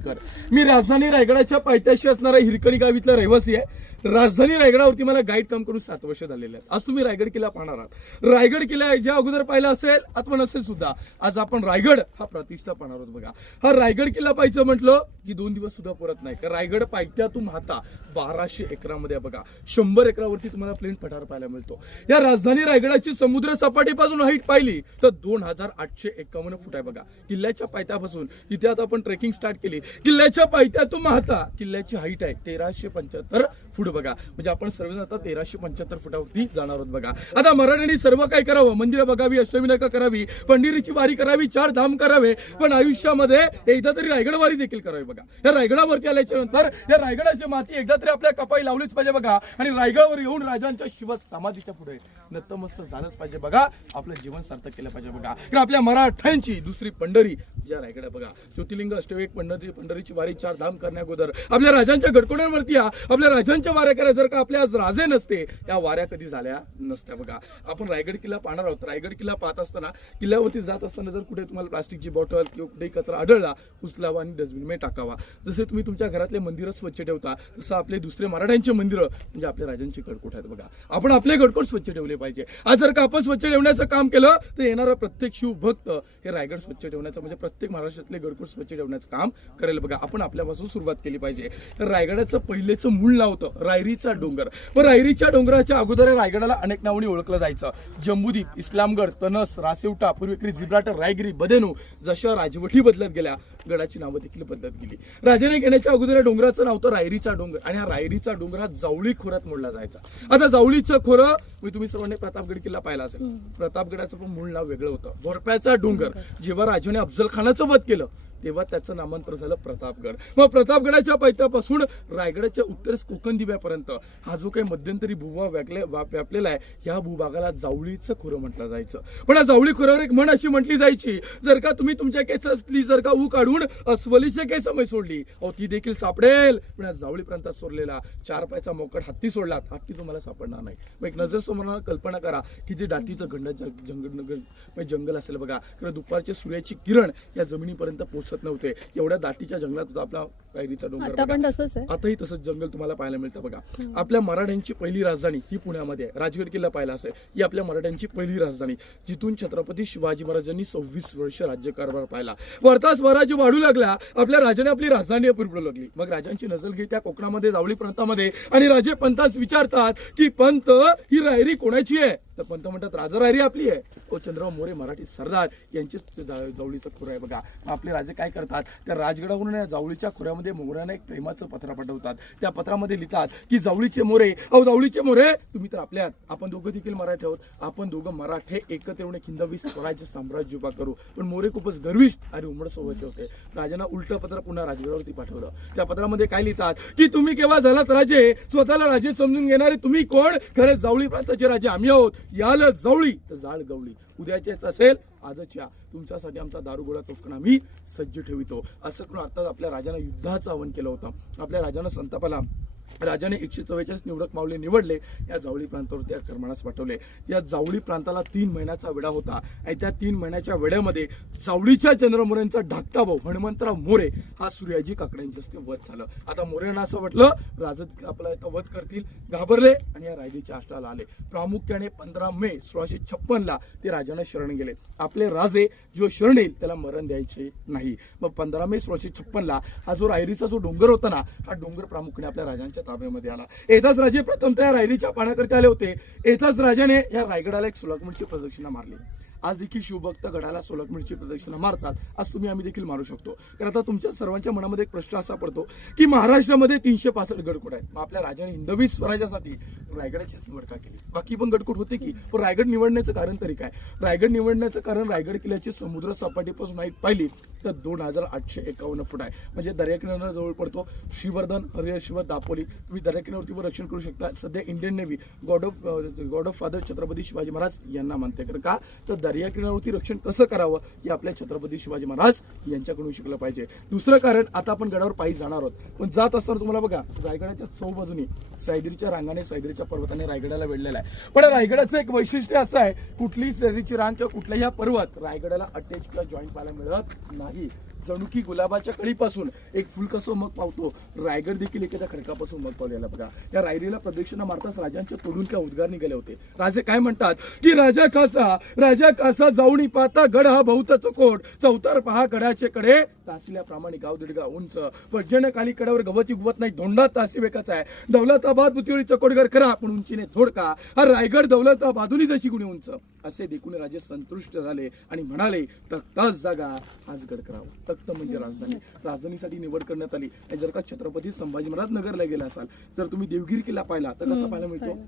पाटीलकर. मी राजधानी रायगडाच्या पायथ्याशी असणारा हिरकणी गाव इथला रहिवासी आहे. राजधानी रायगडावरती मला गाईड काम करून 7 वर्ष झालेले आहेत. आज तुम्ही रायगड किल्ला पाहणार आहात. रायगड किल्ला ज्या अगोदर पाहिला असेल अथवा नसेल सुद्धा, आज आपण रायगड हा प्रतिष्ठा पाहणार आहोत. बघा, हा रायगड किल्ला पाहायचं म्हटलं की 2 दिवस सुद्धा पुरत नाही. रायगड पायथ्यातून हाता 1200 एकरामध्ये बघा, 100 एकरावरती तुम्हाला प्लेन पठार पाहायला मिळतो. या राजधानी रायगडाची समुद्र सपाटीपासून हाईट पाहिली तर 2851 फूट आहे. बघा, किल्ल्याच्या पायथ्यापासून इथे आता आपण ट्रेकिंग स्टार्ट केली. किल्ल्याच्या पायथ्यातून हाता किल्ल्याची हाईट आहे 1375 फूट. बघा, म्हणजे आपण सर्वजण आता 1375 फुटावरती जाणार आहोत. बघा, आता मराठ्यांनी सर्व काय करावं, मंदिरं बघावी, अष्टविनायक करावी, पंढरीची वारी करावी, 4 धाम करावे, पण आयुष्यामध्ये एकदा तरी रायगड वारी देखील करावी. बघा, या रायगडावरती आल्याच्या नंतर या रायगडाची माती एकदा तरी आपल्या कपाळी लावलीच पाहिजे. बघा, आणि रायगडावर येऊन राजांच्या शिव समाधीच्या पुढे नतमस्तक झालंच पाहिजे. बघा, आपलं जीवन सार्थक केलं पाहिजे. बघा, तर आपल्या मराठ्यांची दुसरी पंढरी ज्या रायगड, बघा, ज्योतिर्लिंग अष्टविनायक पंढरीची वारी 4 धाम करण्याअगोदर आपल्या राजांच्या गडकोण्यांवरती आपल्या राजांच्या वाऱ्या करा. जर का आपले आज राजे नसते, या वाऱ्या कधी झाल्या नसत्या. बघा, आपण रायगड किल्ला पाहणार आहोत. रायगड किल्ला पाहत असताना, किल्ल्यावरती जात असताना जर कुठे तुम्हाला प्लास्टिकची बॉटल किंवा कुठे कचरा आढळला, उचलावा आणि डस्टबिनमध्ये टाकावा. जसे तुम्ही तुमच्या घरातले मंदिरं स्वच्छ ठेवता, तसं आपले दुसरे मराठ्यांचे मंदिरं म्हणजे आपल्या राजांचे गडकोट आहेत. बघा, आपण आपले गडकोट स्वच्छ ठेवले पाहिजे. आज जर का आपण स्वच्छ ठेवण्याचं काम केलं तर येणारा प्रत्येक शिवभक्त हे रायगड स्वच्छ ठेवण्याचं म्हणजे प्रत्येक महाराष्ट्रातले गडकोट स्वच्छ ठेवण्याचं काम करेल. बघा, आपण आपल्यापासून सुरुवात केली पाहिजे. रायगडाचं पहिलेचं मूळ नाव होतं रायरीचा डोंगर. पण रायरीच्या डोंगराच्या अगोदर रायगडाला अनेक नावांनी ओळखलं जायचं. जम्बूद्वीप, इस्लामगड, तनस, रासेवटा, पूर्वेकडे जिब्राल्टर, रायगिरी, बदेनू. जशा राजवटी बदलत गेल्या, गडाची नावं देखील बदलत गेली. राजाने घेण्याच्या अगोदर या डोंगराचं नाव होतं रायरीचा डोंगर. आणि हा रायरीचा डोंगर हा जावळी खोऱ्यात मोडला जायचा. आता जावळीचं खोरं तुम्ही सर्वांनी प्रतापगड किल्ला पाहिला असेल. प्रतापगडाचं पण मूळ नाव वेगळं होतं, घोरप्याचा डोंगर. जेव्हा राजाने अफजल खानाचं वध केलं तेव्हा त्याचं नामांतर झालं प्रतापगड. मग प्रतापगडाच्या पायथ्यापासून रायगडाच्या उत्तरेस कोकण दिव्यापर्यंत हा जो काही मध्यंतरी भूभाग व्यापलेला आहे, ह्या भूभागाला जावळीचं खोरं म्हटलं जायचं. पण या जावळी खोऱ्यावर एक म्हण अशी म्हटली जायची, जर का तुम्ही तुमच्या केसातली जर का ऊ काढून अस्वलीचे केस सोडली, ती देखील सापडेल. पण या जावळी प्रांतात सोडलेला 4 पायचा मोकट हत्ती सोडलात, हत्ती तुम्हाला सापडणार नाही. मग एक नजर समोर कल्पना करा की ते दाटीचं जंगल असेल. बघा, किंवा दुपारच्या सूर्याची किरण या जमिनीपर्यंत नव्हते. एवढ्या दाटीच्या जंगलात होता आपला रायरीचा डोंगर. आता पण तसंच आहे, आताही तसंच जंगल तुम्हाला पाहायला मिळतं. बघा, आपल्या मराठ्यांची पहिली राजधानी ही पुण्यामध्ये आहे. राजगड किल्ला पाहिला असेल, ही आपल्या मराठ्यांची पहिली राजधानी, जिथून छत्रपती शिवाजी महाराजांनी 26 वर्ष राज्यकारभार पाहिला. वाढता स्वराज्य वाढू लागला, आपल्या राजाने आपली राजधानी पुरवू लागली. मग राजांची नजर घेत त्या कोकणामध्ये जावळी प्रांतामध्ये, आणि राजे पंताच विचारतात की पंत, ही रायरी कोणाची आहे? तर पंत म्हणतात, राजा रायरी आपली आहे. चंद्रराव मोरे मराठी सरदार यांचीच जावळीचं खोरं आहे. बघा, आपले राजे काय करतात, त्या राजगडावरून या जावळीच्या खोऱ्यामध्ये मोऱ्याने एक प्रेमाचं पत्र पाठवतात. त्या पत्रामध्ये लिहितात की जावळीचे मोरे, जावळीचे मोरे, तुम्ही तर आपल्यात, आपण दोघं देखील मराठी आहोत, आपण दोघं मराठे एकत्र येऊन एक हिंदवी स्वराज्य साम्राज्य उभा करू. पण मोरे खूपच गर्विष्ठ आणि उमड स्वभावाचे होते. राजांना उलट पत्र पुन्हा राजगडावरती पाठवलं. त्या पत्रामध्ये काय लिहितात की तुम्ही केव्हा झालात राजे, स्वतःला राजे समजून घेणारे तुम्ही कोण? खरे जावळी प्रांताचे राजे आम्ही आहोत. याल जावळी तर जाळ गवळी, उद्याचेच असेल आजच्या, तुमच्यासाठी आमचा दारुगोळा तोफकण आम्ही सज्ज ठेवितो. असं करून अर्थात आपल्या राजाने युद्धाचं आवाहन केलं होतं. आपल्या राजानं संतापाला राजाने 144 निवडक मावळे निवडले, या जावळी प्रांतावरती आक्रमणास पाठवले. या जावळी प्रांताला 3 महिन्याचा वेढा होता. आणि त्या 3 महिन्याच्या वेड्यामध्ये जावळीच्या चंद्र मोरेंचा धाकटा भाऊ हनुमंतराव मोरे हा सूर्याजी काकड्यांच्या हस्ते वध झालं. आता मोरेंना असं वाटलं राजा आपला वध करतील, घाबरले आणि या रायगडच्या आश्रयाला आले. प्रामुख्याने 15 मे 1656 ते राजाने शरण गेले. आपले राजे जो शरण येईल त्याला मरण द्यायचे नाही. मग 15 मे 1656 हा जो रायरीचा जो डोंगर होता ना, हा डोंगर प्रामुख्याने आपल्या राजांच्या ताब्यामध्ये आला. येताच राजे प्रथमतः या रायरीच्या पाण्याकरता आले होते. येताच राजाने या रायगडाला एक 16 मिनिटची प्रदक्षिणा मारली. आज देखील शिवभक्त गडाला 16 मिनिटची प्रदक्षिणा मारतात. आज तुम्ही आम्ही देखील मारू शकतो. कारण आता तुमच्या सर्वांच्या मनामध्ये एक प्रश्न असा पडतो की महाराष्ट्रामध्ये 365 गडकोट आहेत, मग आपल्या राजाने हिंदवी स्वराज्यासाठी रायगडाचीच निवड का केली? बाकी पण गडकोट होते की, पण रायगड निवडण्याचं कारण तरी काय? रायगड निवडण्याचं कारण रायगड किल्ल्याची समुद्र सपाटीपासून हाईट पाहिली तर 2851 फूट आहे. म्हणजे दर्याकिनाऱ्याला जवळ पडतो. श्रीवर्धन, हरिहरश्वर, दापोली, तुम्ही दर्याकिनाऱ्यावर रक्षण करू शकता. सध्या Indian navy God of father Chhatrapati Shivaji Maharaj यांना मानते. कारण का तर दर्याकिनाऱ्यावरती रक्षण कसं करावं हे आपल्या छत्रपती शिवाजी महाराज यांच्याकडून शिकलं पाहिजे. दुसरं कारण, आता आपण गडावर पायी जाणार आहोत, पण जात असताना तुम्हाला बघा रायगडाच्या चौबाजूनी सह्याद्रीच्या रांगाने, सह्याद्रीच्या पर्वताने रायगडाला वेढलेला आहे. पण रायगडाचं एक वैशिष्ट्य असं आहे, कुठलीही सह्याद्रीची रांग किंवा कुठलाही पर्वत रायगडाला अटॅच किंवा जॉईंट पाहायला मिळत नाही. जणू की गुलाबाच्या कळीपासून एक फुल कसं मग पावतो, रायगड देखील एखाद्या खडकापासून मग पावलेला बघा. त्या रायरीला प्रदक्षिणा मारताच राजांच्या तोडून काय उद्गार निघाले होते. राजे काय म्हणतात की राजा कासा जाऊनी पाहता गड हा बहुत चकोट, चौतार पहा गडाचे कडे तासल्याप्रमाणे गाव दीडगाव उंच, पर्जन्यकाली कडावर गवती उगवत नाही, धोंडा तासी वेकाचा आहे. दौलताबाद पुतळी चकोटगर करा पण उंचीने थोडका, हा रायगड दौलताबादुनी जशी गुणी उंच. असे देखून राजे संतुष्ट झाले आणि म्हणाले तख्ताच जागा हाच गड करावा. तख्त म्हणजे राजधानी, राजधानीसाठी निवड करण्यात आली. जर का छत्रपती संभाजी महाराज नगरला गेला असाल, जर तुम्ही देवगिरी किल्ला पाहिला तर कसा पाहायला मिळतो,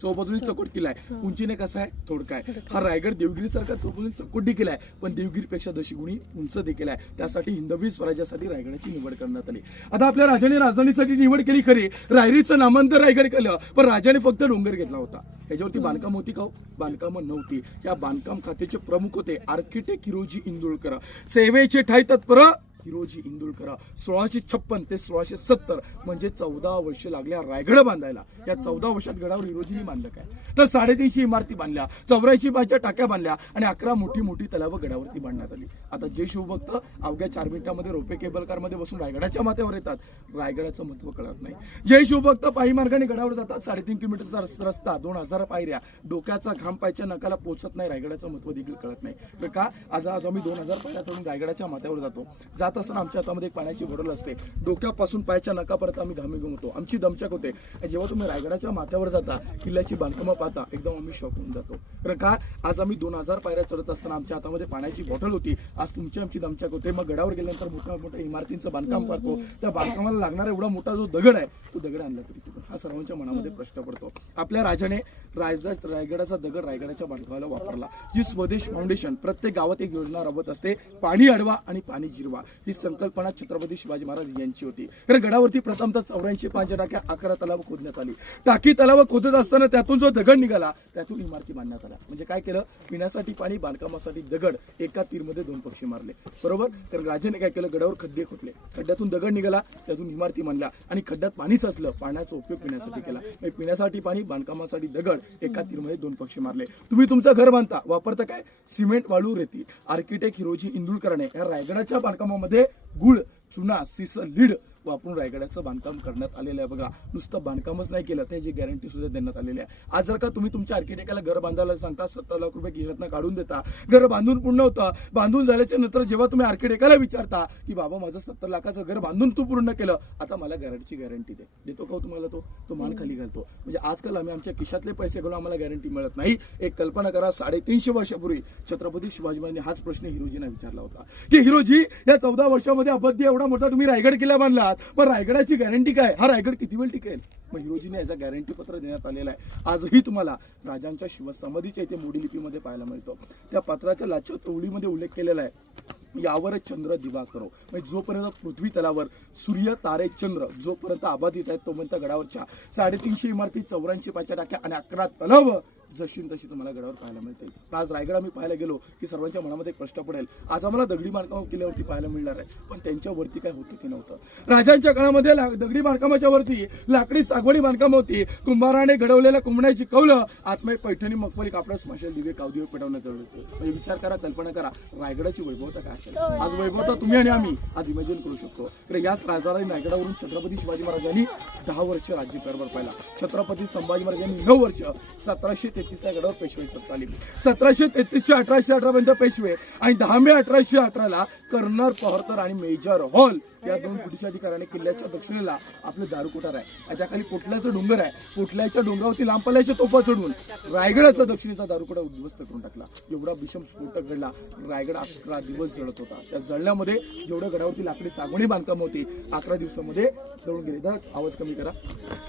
चौबाजूनी चकोट किल्ला आहे, उंचीने कसा आहे, थोडका आहे. हा रायगड देवगिरी सारखा चौबाजूनी चकोट देखील आहे, पण देवगिरीपेक्षा 10 गुणी उंच देखील आहे. त्यासाठी हिंदवी स्वराज्यासाठी रायगडाची निवड करण्यात आली. आता आपल्या राजाने राजधानीसाठी निवड केली खरी, रायरीचं नामांतर रायगड केलं, पण राजाने फक्त डोंगर घेतला होता. याच्यावरती बांधकाम होती का? बांधकाम नव्हती. या बांधकाम खात्याचे प्रमुख होते आर्किटेक्ट हिरोजी इंदुळकर. सेवेचे ठाई तत्पर हिरोजी इंदुळकर. 1656 ते 1670 म्हणजे 14 वर्ष लागल्या रायगड बांधायला. या 14 वर्षात गडावर हिरोजींनी बांधलं काय तर 350 इमारती बांधल्या, 84 बाच्या टाक्या बांधल्या आणि 11 मोठी तलावं गडावरती बांधण्यात आली. आता जे शिवभक्त अवघ्या 4 मिनिटांमध्ये रोपे केबल कार मध्ये बसून रायगडाच्या माथ्यावर येतात, रायगडाचं महत्व कळत नाही. जे शिवभक्त पायी मार्गाने गडावर जातात, 3.5 किलोमीटरचा रस्ता, 2000 पायऱ्या, डोक्याचा घाम पायच्या नकाला पोहोचत नाही, रायगडाचं महत्व देखील कळत नाही. का आज आम्ही 2000 पायऱ्या चढून रायगडाच्या माथ्यावर जातो. जात असताना आमच्या हातामध्ये एक पाण्याची बॉटल असते, डोक्यापासून पायाच्या नकापर्यंत आम्ही घामी घुमतो, आमची दमछाक होते. जेव्हा तुम्ही रायगडाच्या माथ्यावर जाता, किल्ल्याची बांधकामं पाहता, एकदम आम्ही शॉक होऊन जातो. कारण का आज आम्ही 2000 पायऱ्या चढत असताना आमच्या हातामध्ये पाण्याची बॉटल होती, आज तुमची आमची दमछाक होते. मग गडावर गेल्यानंतर मोठ्या इमारतींचं बांधकाम करतो, त्या बांधकामाला लागणारा एवढा मोठा जो दगड आहे तो दगड आणला तरी कुठून, हा सर्वांच्या मनामध्ये प्रश्न पडतो. आपल्या राजाने रायगडाचा दगड रायगडाच्या बांधकामाला वापरला. जी स्वदेश फाउंडेशन प्रत्येक गावात एक योजना राबवत असते, पाणी अडवा आणि पाणी जिरवा, ही संकल्पना छत्रपती शिवाजी महाराज यांची होती. कारण गडावरती प्रथमतः 84 पाण्याच्या टाक्या, 11 तलाव खोदण्यात आली. टाकी तलाव खोदत असताना त्यातून जो दगड निघाला त्यातून इमारती बांधण्यात आल्या. म्हणजे काय केलं, पिण्यासाठी पाणी, बांधकामासाठी दगड, एका तीरमध्ये 2 पक्षी मारले. बरोबर. कारण राजाने काय केलं, गडावर खड्डे खोदले, खड्ड्यातून दगड निघाला, त्यातून इमारती बांधल्या आणि खड्ड्यात पाणीच असलं, पाण्याचा उपयोग पिण्यासाठी केला. पिण्यासाठी पाणी, बांधकामासाठी दगड, एका तीरमध्ये 2 पक्षी मारले. तुम्ही तुमचं घर बांधता, वापरता काय, सिमेंट, वाळू, रेती. आर्किटेक्ट हिरोजी इंदुळकरने या रायगडाच्या बांधकामामध्ये गुळ, चुना, सीस, लीड वापरून रायगडाचं बांधकाम करण्यात आलेलं आहे. बघा, नुसतं बांधकामच नाही केलं, त्याची गॅरंटी सुद्धा देण्यात आलेली आहे. आज जर का तुम्ही तुमच्या आर्किटेक्टला घर बांधायला सांगता, 17 लाख रुपये खिशातनं काढून देता, घर बांधून पूर्ण होतं. बांधून झाल्याच्या नंतर जेव्हा तुम्ही आर्किटेक्टला विचारता की बाबा माझं 70 लाखाचं घर बांधून तू पूर्ण केलं, आता मला गॅरंटीची गॅरंटी देतो का तुम्हाला, तो मान खाली घालतो. म्हणजे आजकाल आम्ही आमच्या खिशातले पैसे घालून आम्हाला गॅरंटी मिळत नाही. एक कल्पना करा, 350 वर्षापूर्वी छत्रपती शिवाजी महाराजांनी हाच प्रश्न हिरोजींना विचारला होता की हिरोजी, या 14 वर्षामध्ये अबध्य एवढा मोठा तुम्ही रायगड किल्ला बांधलात, पण रायगडाची गॅरंटी काय, हा रायगड किती वेळ टिकेल. मग हिरोजीने याचा गॅरंटी पत्र देण्यात आलेला आहे. आजही तुम्हाला राजांच्या शिवसमाधीच्या इथे मोडी लिपीमध्ये पाहायला मिळतो. त्या पत्राच्या लाच्या तोडीमध्ये उल्लेख केलेला आहे, यावर चंद्र दिवा करो. म्हणजे जोपर्यंत पृथ्वी तलावर सूर्य, तारे, चंद्र जोपर्यंत आबाधित आहेत, तोपर्यंत गडावरच्या 350 इमारती, 84 पाच्या टाक्या आणि 11 तलाव जशी तशी तुम्हाला गडावर पाहायला मिळतील. आज रायगड आम्ही पाहायला गेलो की सर्वांच्या मनामध्ये एक प्रश्न पडेल, आज आम्हाला दगडी बांधकाम किल्ल्यावरती पाहायला मिळणार आहे, पण त्यांच्यावरती काय होतं की नव्हतं. राजांच्या काळामध्ये दगडी बांधकामाच्या वरती लाकडी सागवडी बांधकाम होती. कुंभाराने घडवलेल्या कोंबड्याची कौलं, आत्मय, पैठणी, मखमली कापड, स्मशान दिवे, कावदिवे पेटवण्यात आले होते. म्हणजे विचार करा, कल्पना करा, रायगडाची वैभवता काय असेल. आज वैभवता तुम्ही आणि आम्ही आज इमॅजिन करू शकतो. याच राजाने रायगडावरून छत्रपती शिवाजी महाराजांनी 10 वर्ष राज्यकारभार पाहिला. छत्रपती संभाजी महाराजांनी 9 वर्ष, 1733 या गडावर पेशवाई सत्ता आली. 1733 ते 1818 पर्यंत पेशवे आणि 10 मे 1818 कर्नल पहरतर आणि मेजर हॉल या 2 ब्रिटिश अधिकाऱ्याने किल्ल्याच्या दक्षिणेला आपले दारुकोठार आहे, त्याखाली पोटल्याचं डोंगर आहे, पोटल्याच्या डोंगरावरती लांब पल्ल्याच्या तोफा चढवून रायगडाचा दक्षिणेचा दारुकोठा उद्ध्वस्त करून टाकला. एवढा भीषण स्फोटक घडला, रायगड 11 दिवस जळत होता. त्या जळण्यामध्ये जेवढं गडावरती लाकडी सागवणी बांधकाम होती, 11 दिवसामध्ये जळून गेली. तर आवाज कमी करा,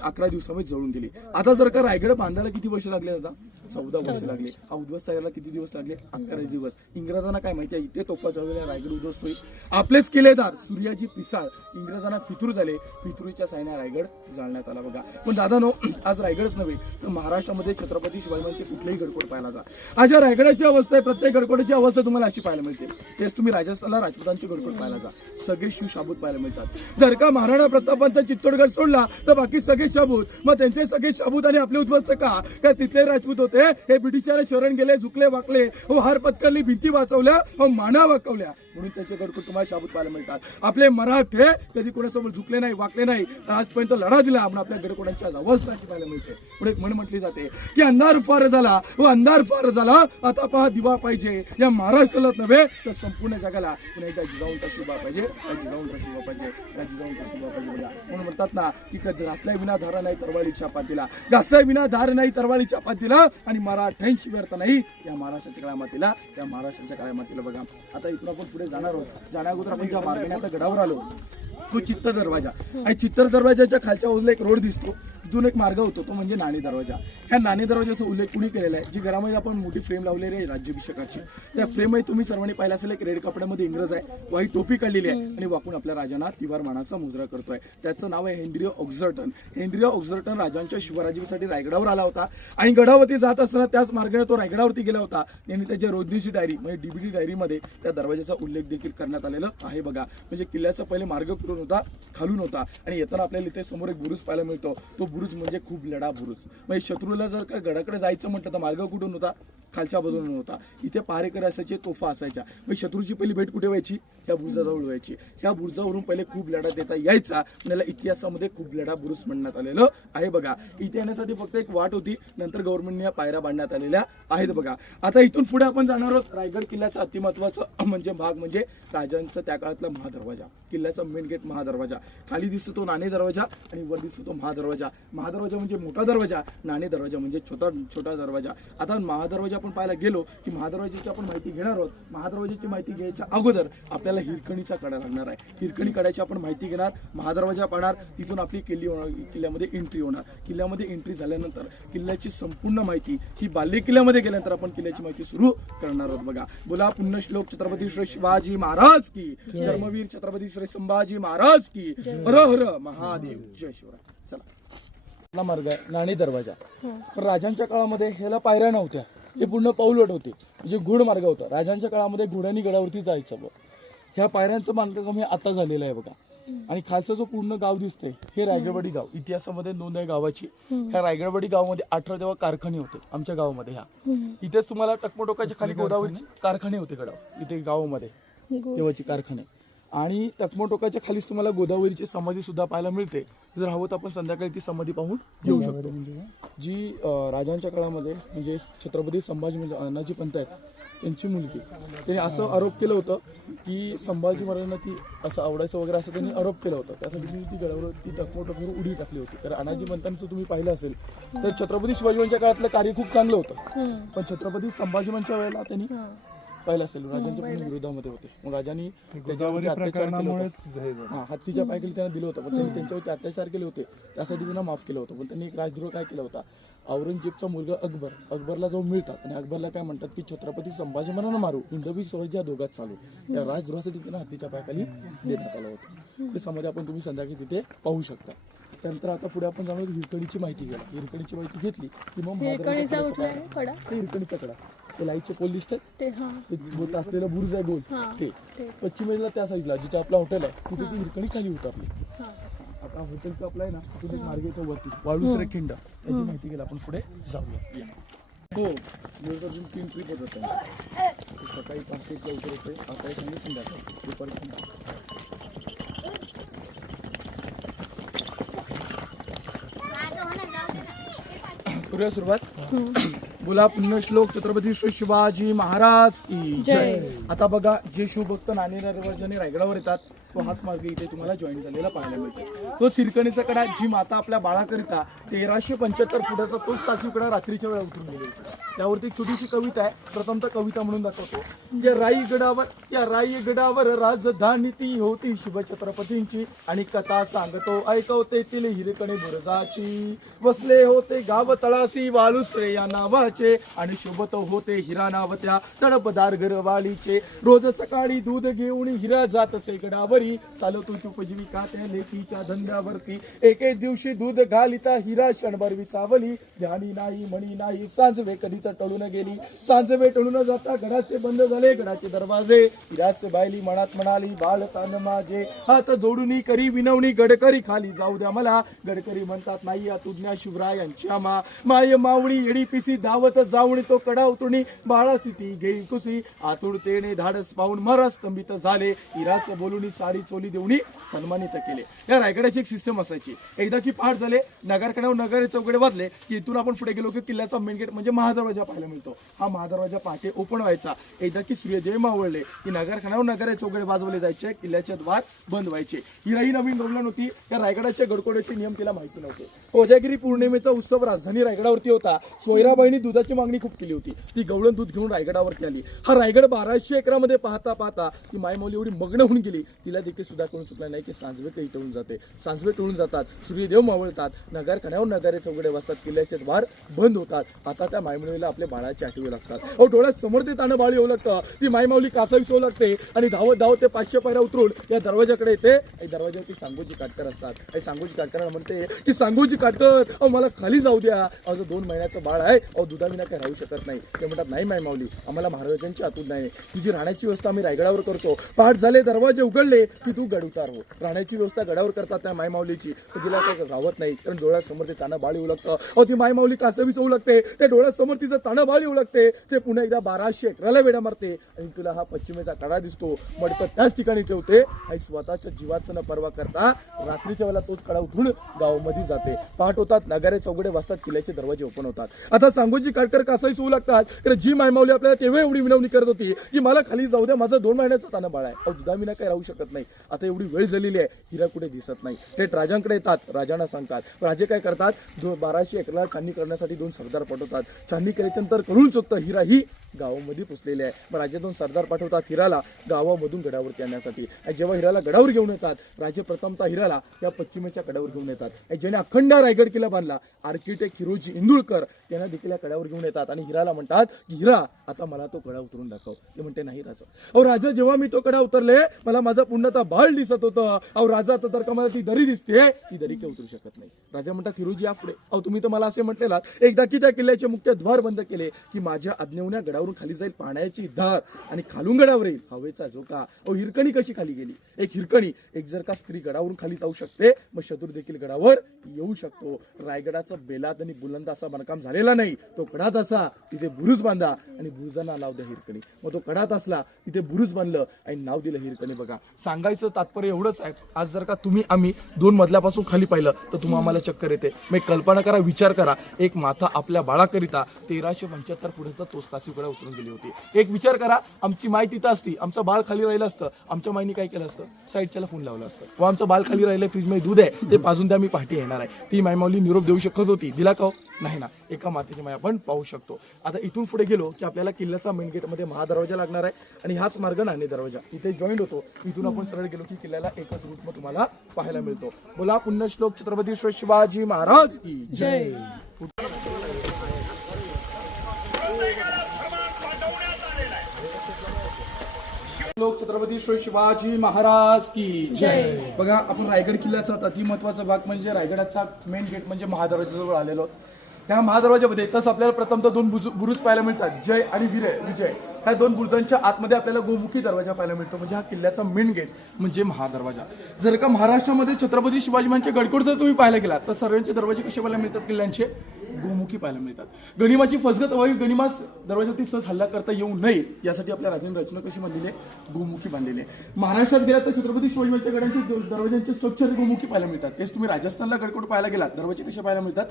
11 दिवसामध्ये जळून गेली. आता जर का रायगड बांधायला किती वर्ष लागले, आता 14 वर्ष लागले. हा उद्ध्वस्त करायला किती दिवस लागले, 11 दिवस. इंग्रजांना काय माहिती आहे, इथे तोफा चढवलेल्या रायगड उद्ध्वस्त होईल. आपलेच किल्लेदार सूर्याजी पिसाळ इंग्रजांना फितूर झाले. फितुरीच्या सायन्या रायगड जाळण्यात आला बघा. पण दादानो, आज रायगडच नव्हे तर महाराष्ट्रामध्ये छत्रपती शिवाजी महाराजांचे कुठलेही गडकोट पाहायला जा. आज या रायगडाची अवस्था आहे, प्रत्येक गडकोटाची अवस्था तुम्हाला अशी पाहायला मिळते. तेच तुम्ही राजस्थानला राजपुतांचे गडकोट पाहायला जा, सगळे शिवशाबूत पाहायला मिळतात. जर का महाराणा प्रतापांचा चित्तोडगड सोडला तर बाकी सगळे शाबूत. मग त्यांचे सगळे शाबूत आणि आपले उद्ध्वस्त का? काय तिथले राजपूत होते? हे ब्रिटिशांना शरण गेले, झुकले वाकले, हार पत्करली, भिंती वाचवल्या, माना वाकवल्या, म्हणून त्यांचे गडकोट तुम्हाला शाबूत पाहायला मिळतात. आपले मराठे कधी कोणासमोर झुकले नाही, वाकले नाही, आजपर्यंत लढा दिला, आपण आपल्या गडकोटांची अवस्था पाहायला मिळते. पुढे म्हण म्हटली जाते की अंधार फार झाला व अंधार फार झाला, आता पहा दिवा पाहिजे. या महाराष्ट्राला नव्हे तर संपूर्ण जगाला पुन्हा एकदा जिजाऊंचा शिवा पाहिजे, जिजाऊंचा शिवा पाहिजे, जिजाऊंचा शिवा पाहिजे. म्हणून म्हणतात ना की घासल्या विना धार नाही तरवाळीच्या पातीला, घासल्या विना धार नाही तरवाळीच्या पातीला, आणि मराठ्यांशी व्यर्थ नाही या महाराष्ट्राच्या काळ्या मातीला, या महाराष्ट्राच्या काळ्या मातीला बघा. आता इथून आपण पुढे जाणार आहोत. जाण्या अगोदर आपण ज्या मार्गाने आता गडावर आलो तो चित्तर दरवाजा, आणि चित्तर दरवाजाच्या खालच्या बाजूला एक रोड दिसतो, तिथून एक मार्ग होतो, तो म्हणजे नाणे दरवाजा. ह्या नाणे दरवाजाचा उल्लेख कुणी केलेला आहे? जी घरामध्ये आपण मोठी फ्रेम लावलेली आहे राज्याभिषेकाची, त्या फ्रेममध्ये तुम्ही सर्वांनी पाहिलं असेल एक रेड कपड्यामध्ये इंग्रज आहे, व्हाईट टोपी काढलेली आहे आणि वाकून आपल्या राजांना तिवार मानाचा मुजरा करतोय. त्याचं नाव आहे हेनरी ऑक्झर्टन. हेनरी ऑक्झर्टन राजांच्या शिवराज्यासाठी रायगडावर आला होता आणि गडावरती जात असताना त्याच मार्गाने तो रायगडावरती गेला होता. त्यांनी त्याच्या रोजनीची डायरी म्हणजे डीबीटी डायरीमध्ये त्या दरवाजाचा उल्लेख देखील करण्यात आलेला आहे बघा. म्हणजे किल्ल्याचा पहिले मार्ग कुठून होता? खालून होता, आणि येताना आपल्याला इथे समोर एक बुरुज पाहायला मिळतो. तो बुरुज म्हणजे खूप लढा बुरुज. म्हणजे शत्रूला जर का गडाकडे जायचं म्हटलं तर मार्ग कुठून होता? खालच्या बाजूने होता. इथे पहारेकरी असायचे, तोफा असायच्या. म्हणजे शत्रूची पहिली भेट कुठे व्हायची? या बुरुजाजवळ व्हायची. ह्या बुरुजावरून पहिले खूप लढा देता यायचा. त्याला इतिहासामध्ये खूप लढा बुरुज म्हणण्यात आलेलं आहे बघा. इथे येण्यासाठी फक्त एक वाट होती, नंतर गव्हर्नमेंटने या पायऱ्या बांधण्यात आलेल्या आहेत बघा. आता इथून पुढे आपण जाणार आहोत रायगड किल्ल्याचा अतिमहत्वाचा म्हणजे भाग म्हणजे राजांचा त्या काळातला महादरवाजा. किल्ल्याचा मेन गेट महादरवाजा. खाली दिसतो तो नाणे दरवाजा आणि वर दिसतो तो महादरवाजा. महादरवाजा म्हणजे मोठा दरवाजा, नाणे दरवाजा म्हणजे छोटा दरवाजा. आता महादरवाजा आपण पाहायला गेलो की महादरवाजाची आपण माहिती घेणार आहोत. महादरवाजाची माहिती घ्यायच्या अगोदर आपल्याला हिरकणीचा कडा लागणार आहे. हिरकणी कड्याची आपण माहिती घेणार, महादरवाजा पाहणार, तिथून आपली किल्ल्यामध्ये एंट्री होणार. किल्ल्यामध्ये एंट्री झाल्यानंतर किल्ल्याची संपूर्ण माहिती ही बाल्य किल्ल्यामध्ये गेल्यानंतर आपण किल्ल्याची माहिती सुरू करणार आहोत बघा. बोला पुण्यश्लोक छत्रपती श्री शिवाजी महाराज की, धर्मवीर छत्रपती श्री संभाजी महाराज की, हर हर महादेव, जय शिवराय. चला मार्ग आहे नाणे दरवाजा. पण राजांच्या काळामध्ये ह्याला पायऱ्या नव्हत्या, हे पूर्ण पाऊलवाट होते, म्हणजे घोड मार्ग होता. राजांच्या काळामध्ये घोड्यांनी गडावरती जायचं. ह्या पायऱ्यांचं बांधकाम हे आता झालेलं आहे बघा. आणि खालचं जो पूर्ण गाव दिसतंय हे रायगडवाडी गाव. इतिहासामध्ये नोंद आहे गावाची. ह्या रायगडवाडी गावामध्ये 18 तेव्हा कारखाने होते आमच्या गावामध्ये. ह्या इथेच तुम्हाला टकमटोकाच्या खाली गोदावरीचे कारखाने होते गडाव इथे गावामध्ये तेव्हाची कारखाने. आणि टकमटोकाच्या खालीच तुम्हाला गोदावरीची समाधी सुद्धा पाहायला मिळते. जर हवं तर आपण संध्याकाळी ती समाधी पाहून घेऊ शकतो. जी राजांच्या काळामध्ये म्हणजे छत्रपती संभाजी म्हणजे अण्णाजी पंत आहेत त्यांची मुलगी, त्यांनी असं आरोप केलं होतं की संभाजी महाराजांना ती असं आवडायचं वगैरे असं त्यांनी आरोप केला होता. त्यासाठी ती गडावर ती टकमटोकावर उडी टाकली होती. तर अण्णाजी पंतांचं तुम्ही पाहिलं असेल तर छत्रपती शिवाजींच्या काळातलं कार्य खूप चांगलं होतं, पण छत्रपती संभाजीच्या वेळेला त्यांनी पाहिलं असेल राजांच्या पूर्ण विरोधामध्ये होते. मग राजांनी त्याच्यावर अत्याचार केले होते. हत्तीच्या पायखाली त्यांना दिलं होतं, पण त्यांनी त्यांच्यावरती अत्याचार केले होते, त्यासाठी त्यांना माफ केलं होतं. पण त्यांनी एक राजद्रोह काय केला होता? औरंगजेबचा मुलगा अकबरला जाऊन मिळतात आणि अकबरला काय म्हणतात की छत्रपती संभाजी महाराजांना मारू, हिंदवी स्वराज्य या दोघात चालू. या राजद्रोहासाठी त्यांना हत्तीच्या पायखाली देण्यात आलं होतं. ते समाधी आपण तुम्ही संध्याकाळी तिथे पाहू शकता. त्यानंतर आता पुढे आपण जाणार हिरकणीची माहिती घ्या. हिरकणीची माहिती घेतली की मग हिरकणीचा कडा ते लाईटचे पोल दिसतात, ते बोट असलेला बुरुज आहे गोल, ते पश्चिमेला त्या साईडला जिथे आपला हॉटेल आहे तिथे ती हिरकणी खाली उतरली. आता हॉटेलचं आपलं आहे ना तिथून एक मार्ग येतो वरती वाळूसरे खिंड, त्याची माहिती घ्यायला आपण पुढे जाऊया. हो अजून 3 ट्रिप होत असतात. सकाळी 5 ते लवकर होते, आता एक आणि संध्याकाळी दुपारी. करूया सुरुवात. बोला पुण्यश्लोक छत्रपती श्री शिवाजी महाराज की जय. आता बघा जे शिवभक्त नाणे दरवाजाने रायगडावर येतात तो हाच मार्ग इथे तुम्हाला जॉईन झालेला पाहायला मिळतो. तो सिरकणीचा कडा जी माता आपल्या बाळाकरिता 1375 फुटाचा तोच तासीव कडा रात्रीच्या वेळा उतरून गेले होते. त्यावरती एक छोटीशी कविता आहे, प्रथमतः कविता म्हणून दाखवतो. त्या रायगडावर राजधानी ती होती शुभ छत्रपतींची, आणि कथा सांगतो ऐकवते तील हिरकणी बुरजाची. वसले होते गाव तळाशी वालुसरे या नावाचे, आणि शोभत होते हिरा नाव त्या तडपदार घरवालीचे. रोज सकाळी दूध घेऊन हिरा जात असे गडावरी, चालवतो उपजीविका त्या लेकीच्या धंद्यावरती. एके दिवशी दूध घालिता हिरा क्षणभर विसावली, ध्यानी नाही मणी नाही सांजवे कधीच टळून गेली. सांजवे टळून जाता गडाचे बंद झाले गडाचे दरवाजे. हिरास बायली मनात म्हणाली बाळ तान माझे, हात जोडून करी विनवणी गडकरी खाली जाऊ द्या मला. गडकरी म्हणतात नाही तुज्ञा शिवरायांच्या माय मावळी येडी पिसी धावत जाऊन तो कडा उतरुणी बाळाची ती घेई कुसी. आतुरतेने धाडस पाहून महाराज स्तंभित झाले. हिरास बोलून साडी चोली देऊन सन्मानित केले. या रायगडाची एक सिस्टम असायची. एकदा की पहाट झाले, नगरकड्यावर नगर चौकडे वाजले की इथून आपण पुढे गेलो की किल्ल्याचा मेन गेट म्हणजे महादरवाजा पाहायला मिळतो. हा महादरवाजा पहाटे ओपन व्हायचा. एकदा की सूर्यदेव मावळले की नगरकड्यावर नगर चौकडे वाजवले जायचे, किल्ल्याचे द्वार बंद व्हायचे. ही नवीन रोवला नव्हती. या रायगडाच्या गडकोड्याचे नियम तिला माहिती नव्हते. कोजागिरी पौर्णिमेचा उत्सव राजधानी रायगडावरती होता. सोयराबाईंनी दुधाची मागणी खूप केली होती. ती गवळण दूध घेऊन रायगडावरती आली. हा रायगड 1200 एकरामध्ये पाहता पाहता ती मायमौली एवढी मग्न होऊन गेली, तिला देखील सुद्धा कळून चुकला नाही की सांजवे काही टळून जाते. सांजवे टळून जातात, सूर्यदेव मावळतात, नगर कण्यावर नगारे चौघडे वाजतात, किल्ल्याचे द्वार बंद होतात. आता त्या मायमौलीला आपल्या बाळाची आठवण लागतात. अहो डोळ्यात समोर ते तानं बाळ येऊ लागतं. ती मायमाऊली कासावीस होऊ लागते आणि धावत धावत ते 500 पायऱ्या उतरून या दरवाजाकडे येते. आणि दरवाजावरती सांगोजी काटकर असतात. आणि सांगोजी काटकरांना म्हणते की सांगोजी काटकर अहो मला खाली जाऊ द्या, अहो 2 महिन्याचं बाळ आहे, अहो दुधाविना काही राहू शकत नाही. ते म्हणतात नाही मायमाऊली, आम्हाला महाराजांची आतून नाही, तुझी राहण्याची व्यवस्था आम्ही रायगडावर करतो. पहाट झाले, दरवाजे उघडले की तू गड उतार हो. राहण्याची व्यवस्था गडावर करतात त्या मायमाऊलीची. तिला काही राहत नाही, कारण डोळ्यासमोर ते ताना बाळ येऊ लागतं. अहो ती मायमाऊली कासावीस होऊ लागते. त्या डोळ्यासमोर तिचं ताना बाळ येऊ लागते. ते पुन्हा एकदा 1200 एकराला वेडा मारते आणि तुला हा पश्चिमेचा कडा दिसतो. मडकं त्याच ठिकाणी ठेवते आणि स्वतःच्या जीवाचं न पर्वा करता रात्रीच्या वेळेला तोच कडा उठून गावामध्ये जाते. पहाट होतात, नगारे चौघडे वाजतात, किल्ल्याचे दरवाजे ओपन होतात. आता सांगोजी काटकर कासावीस होऊ लागतात. कारण जी मायमाऊली आपल्याला तेव्हा एवढी विनवणी करत होती की मला खाली जाऊ द्या, माझं 2 महिन्याचं ताना बाळ आहे, अहो दुधाविना काही राहू शकत नाही, आता एवढी वेळ झालेली आहे, हिरा कुठे दिसत नाही. थेट राजांकडे येतात, राजांना सांगतात. राजे काय करतात, 1200 एकराला छाननी करण्यासाठी 2 सरदार पाठवतात. छाननी केल्याच्यानंतर कळून चुकतं हिरा ही गावामध्ये पुसलेली आहे. मग राजे 2 सरदार पाठवतात हिराला गावामधून गडावरती आणण्यासाठी. आणि जेव्हा हिराला गडावर घेऊन येतात, राजे प्रथमतः हिराला या पश्चिमेच्या कड्यावर घेऊन येतात. आणि ज्याने अखंड रायगड किल्ला बांधला आर्किटेक्ट हिरोजी इंदुळकर त्यांना देखील या कड्यावर घेऊन येतात. आणि हिराला म्हणतात की हिरा आता मला तो कडा उतरून दाखव. ते म्हणते नाही राजा, अहो राजा जेव्हा मी तो कडा उतरले मला माझा पुन्हा बाळ दिसत होतं. अहो राजा तर का मला ती दरी दिसते, ती दरी काही उतरू शकत नाही. राजा म्हणतात हिरोजी या पुढे. अहो तुम्ही तर मला असे म्हटलेलात एकदा की त्या किल्ल्याचे मुख्य द्वार बंद केले की माझ्या आज्ञेने गडावरून खाली जाईल पाण्याची धार आणि खालून गडावर येईल हवेचा झोका. अहो हिरकणी कशी खाली गेली? एक हिरकणी, एक जर का स्त्री गडावरून खाली जाऊ शकते, मग शत्रू देखील गडावर येऊ शकतो. रायगडाचा बेलात आणि बुलंद असा बांधकाम झालेला नाही, तो कडात असा, तिथे बुरुज बांधा आणि बुरुजांना नाव द्या हिरकणी. मग तो कडात असला, तिथे बुरुज बांधलं आणि नाव दिलं हिरकणी. बघा सांगायचं तात्पर्य एवढंच आहे, आज जर का तुम्ही आम्ही 2 मजल्यापासून खाली पाहिलं तर तुम्हाला आम्हाला चक्कर येते. मग कल्पना करा, विचार करा, एक माता आपल्या बाळाकरिता 1375 पुढेचा तोच तासीकडे उतरून गेली होती. एक विचार करा, आमची माय तिथं असती, आमचं बाळ खाली राहिलं असतं, आमच्या माईने काय केलं असतं, साईडच्याला फोन लावला असतं, व आमचं बाळ खाली राहिलं, फ्रीजमध्ये दूध आहे ते पाजून द्या, मी पहाटे येणार आहे. ती मायमाऊली निरोप देऊ शकत होती, दिला का नाही ना? एका मातेची माय आपण पाहू शकतो. आता इथून पुढे गेलो की आपल्याला किल्ल्याचा मेन गेट मध्ये महादरवाजा लागणार आहे आणि हाच मार्ग नाणे दरवाजा इथे जॉईंट होतो. इथून आपण सरळ गेलो की किल्ल्याला एकच रूट मग तुम्हाला पाहायला मिळतो. बोला पुण्यश्लोक छत्रपती शिवाजी महाराज की जय. लोक छत्रपती शिवाजी महाराज की जय. बघा आपण रायगड किल्ल्याचा अति महत्वाचा भाग म्हणजे रायगडाचा मेन गेट म्हणजे महादरवाजाजवळ आलेलो. त्या महादरवाजामध्ये तसं आपल्याला प्रथमतः 2 बुरुज पाहायला मिळतात, जय आणि विजय. ह्या 2 बुरुजांच्या आतमध्ये आपल्याला गोमुखी दरवाजा पाहायला मिळतो. म्हणजे हा किल्ल्याचा मेन गेट म्हणजे महादरवाजा. जर का महाराष्ट्रामध्ये छत्रपती शिवाजी महाराजांचे गडकोट जर तुम्ही पाहायला गेलात तर सर्वांचे दरवाजे कसे पाहायला मिळतात, किल्ल्यांचे गोमुखी पाहायला मिळतात. गणिमाची फसगत व्हावी, गणिमास दरवाजावरती सहज हल्ला करता येऊ नये यासाठी आपल्या राजांनी रचना कशी बांधलेली आहे, गोमुखी बांधलेली आहे. महाराष्ट्रात गेलात तर छत्रपती शिवाजी महाराजांच्या गडांचे दरवाजांचे स्ट्रक्चर गोमुखी पाहायला मिळतात. हेच तुम्ही राजस्थानला गडकोट पाहायला गेलात, दरवाजे कसे पाहायला मिळतात,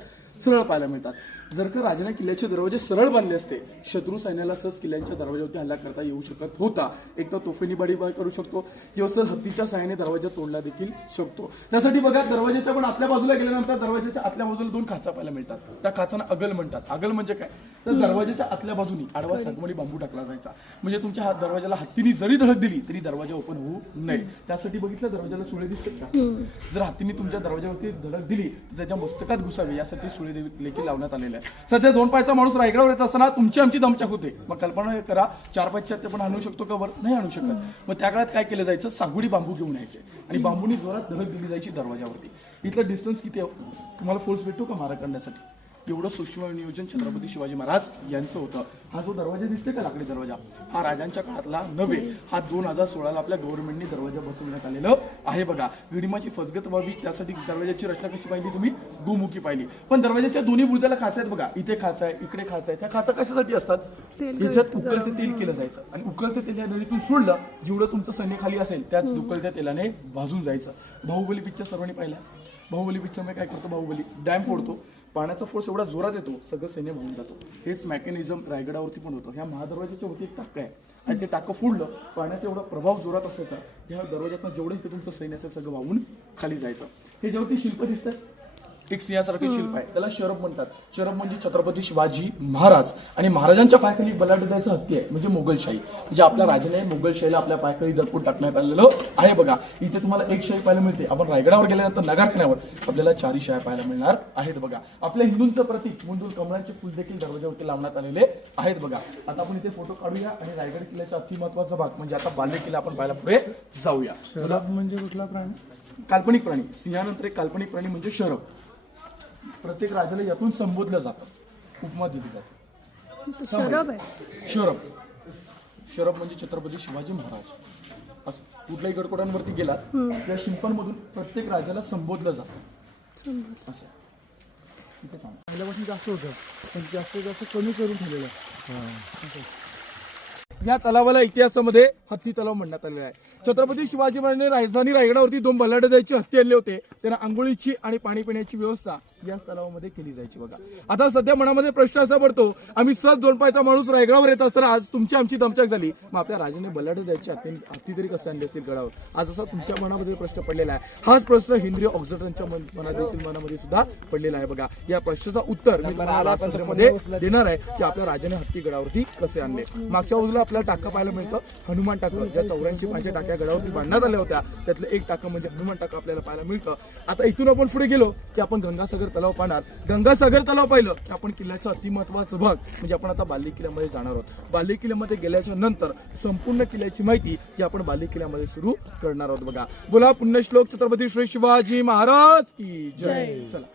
सरळ पाहायला मिळतात. जर का राजाने किल्ल्याचे दरवाजे सरळ बांधले असते, शत्रू सैन्याला सहज किल्ल्यांच्या दरवाजावरती हल्ला करता येऊ शकत होता. एक तर तोफेनी बाडी करू शकतो किंवा सहज हत्तीच्या सहाय्याने दरवाजा तोडला देखील शकतो. त्यासाठी बघा दरवाजाच्या पण आतल्या बाजूला गेल्यानंतर दरवाजाच्या आतल्या बाजूला 2 खाचा पाहायला मिळतात. त्या खाचांना अगल म्हणतात. अगल म्हणजे काय, तर दरवाजाच्या आतल्या बाजूनी आडवा सागवणी बांबू टाकला जायचा, म्हणजे तुमच्या हात दरवाजाला हत्तीने जरी धडक दिली तरी दरवाजा ओपन होऊ नये. त्यासाठी बघितलं दरवाजाला सुळे दिसतात का, जर हत्तीने तुमच्या दरवाजावरती धडक दिली तर त्याच्या मस्तकात घुसावी यासाठी सुळे देखील लावण्यात आलेले आहे. सध्या 2 पायचा माणूस रायगडावर येत असताना तुमची आमची दमछाक होते, मग कल्पना करा 4 पायच्या ते पण आणू शकतो का वर, नाही आणू शकत. मग त्या काळात काय केलं जायचं, सागवडी बांबू घेऊन यायचे आणि बांबूनी जोरात धडक दिली जायची दरवाजावरती. इथलं डिस्टन्स किती आहे, तुम्हाला फोर्स भेटतो का मारा करण्यासाठी, एवढं सूक्ष्म नियोजन छत्रपती शिवाजी महाराज यांचं होतं. हा जो दरवाजा दिसते का लाकडी दरवाजा, हा राजांच्या काळातला नव्हे, हा 2016 आपल्या गव्हर्नमेंटने दरवाजा बसवण्यात आलेलं आहे. बघा, गडिमाची फसगत व्हावी त्यासाठी दरवाजाची रचना कशी पाहिली तुम्ही, गोमुखी पाहिली. पण दरवाजाच्या दोन्ही बुरजाला खाचा आहेत बघा, इथे खाचा आहे इकडे खाचा आहे. त्या खाचा कशासाठी असतात, याच्यात उकळते तेल केलं जायचं आणि उकळते तेल या नळीतून सोडलं, जेवढं तुमचं सैन्य खाली असेल त्यात उकळत्या तेलाने भाजून जायचं. बाहुबली पिक्चर सर्वांनी पाहिला, बाहुबली पिक्चर मध्ये काय करतो, बाहुबली डॅम फोडतो, पाण्याचा फोर्स एवढा जोरात येतो सगळं सैन्य वाहून जातो. हेच मेकॅनिझम रायगडावरती पण होतं. ह्या महादरवाजाच्या वरती एक टाका आहे आणि ते टाकं फोडलं, पाण्याचा एवढा प्रभाव जोरात असायचा, ह्या दरवाज्यातनं जेवढं इथे तुमचं सैन्य असेल सगळं वाहून खाली जायचं. हे जेवढी शिल्प दिसतात, एक सिंहासारखे शिल्प आहे, त्याला शरभ म्हणतात. शरभ म्हणजे छत्रपती शिवाजी महाराज आणि महाराजांच्या पायाखाली बलाढ्याचं हत्ती आहे, म्हणजे मोगलशाही, म्हणजे आपल्या राजाने मोगलशाहीला आपल्या पायाखाली दडपून टाकण्यात आलेलं आहे. बघा, इथे तुम्हाला एक शाही पाहायला मिळते. आपण रायगडावर गेल्यानंतर नगारखान्यावर आपल्याला 4 शाही पाहायला मिळणार आहेत. बघा, आपल्या हिंदूंचं प्रतीक म्हणून कमळाचे फुल देखील दरवाजावरती लावण्यात आलेले आहेत. बघा, आता आपण इथे फोटो काढूया आणि रायगड किल्ल्याचा अति महत्वाचा भाग म्हणजे आता बाल्य किल्ला आपण पाहायला पुढे जाऊया. शरभ म्हणजे कुठला प्राणी, काल्पनिक प्राणी, सिंहानंतर एक काल्पनिक प्राणी म्हणजे शरभ. प्रत्येक राजाला यातून संबोधलं जातं, उपमा दिली जाते. शरभ आहे, शरभ, शरभ म्हणजे छत्रपती शिवाजी महाराज. असं कुठल्याही गडकोटांवरती गेलात त्या शिंपांमधून प्रत्येक राजाला संबोधलं जातं. असं इथे थांब. पहिल्यापासून जास्त होतं पण जास्त कमी करून ठेवलेलं आहे. या तलावाला इतिहासामध्ये हत्ती तलाव म्हणण्यात आलेला आहे. छत्रपती शिवाजी महाराजांनी राजधानी रायगडावरती 2 बलाढ्य द्यायची हत्ती आणले होते, त्यांना आंघोळीची आणि पाणी पिण्याची व्यवस्था या तलावामध्ये केली जायची. बघा, आता सध्या मनामध्ये प्रश्न असा पडतो, आम्ही सहज 2 पायचा माणूस रायगडावर येत असताना आज तुमची आमची दमछाक झाली, मग आपल्या राजाने बलाढ्य द्यायची हत्ती तरी कसं आणली असतील गडावर, आज असा तुमच्या मनामध्ये प्रश्न पडलेला आहे. हाच प्रश्न हिंद्री ऑक्झिटनच्या मनामध्ये सुद्धा पडलेला आहे. बघा, या प्रश्नाचा उत्तर मी तुम्हाला मध्ये देणार आहे की आपल्या राजाने हत्ती गडावरती कसे आणले. मागच्या बाजूला आपल्याला टाका पाहायला मिळतं, हनुमान टाकं, ज्या 84 पाण्याच्या टाक्या गडावरती बांधण्यात आल्या होत्या त्यातलं एक टाकं म्हणजे हनुमान टाकं आपल्याला पाहायला मिळतं. आता इथून आपण पुढे गेलो की आपण गंगासागर तलाव पाहणार. गंगासागर तलाव पाहिलं की आपण किल्ल्याचा अतिमहत्वाचा भाग म्हणजे आपण आता बाल्य किल्ल्यामध्ये जाणार आहोत. बाल्य किल्ल्यामध्ये गेल्याच्या नंतर संपूर्ण किल्ल्याची माहिती ही आपण बाल्य किल्ल्यामध्ये सुरू करणार आहोत. बघा, बोला पुण्यश्लोक छत्रपती श्री शिवाजी महाराज की जय. चला,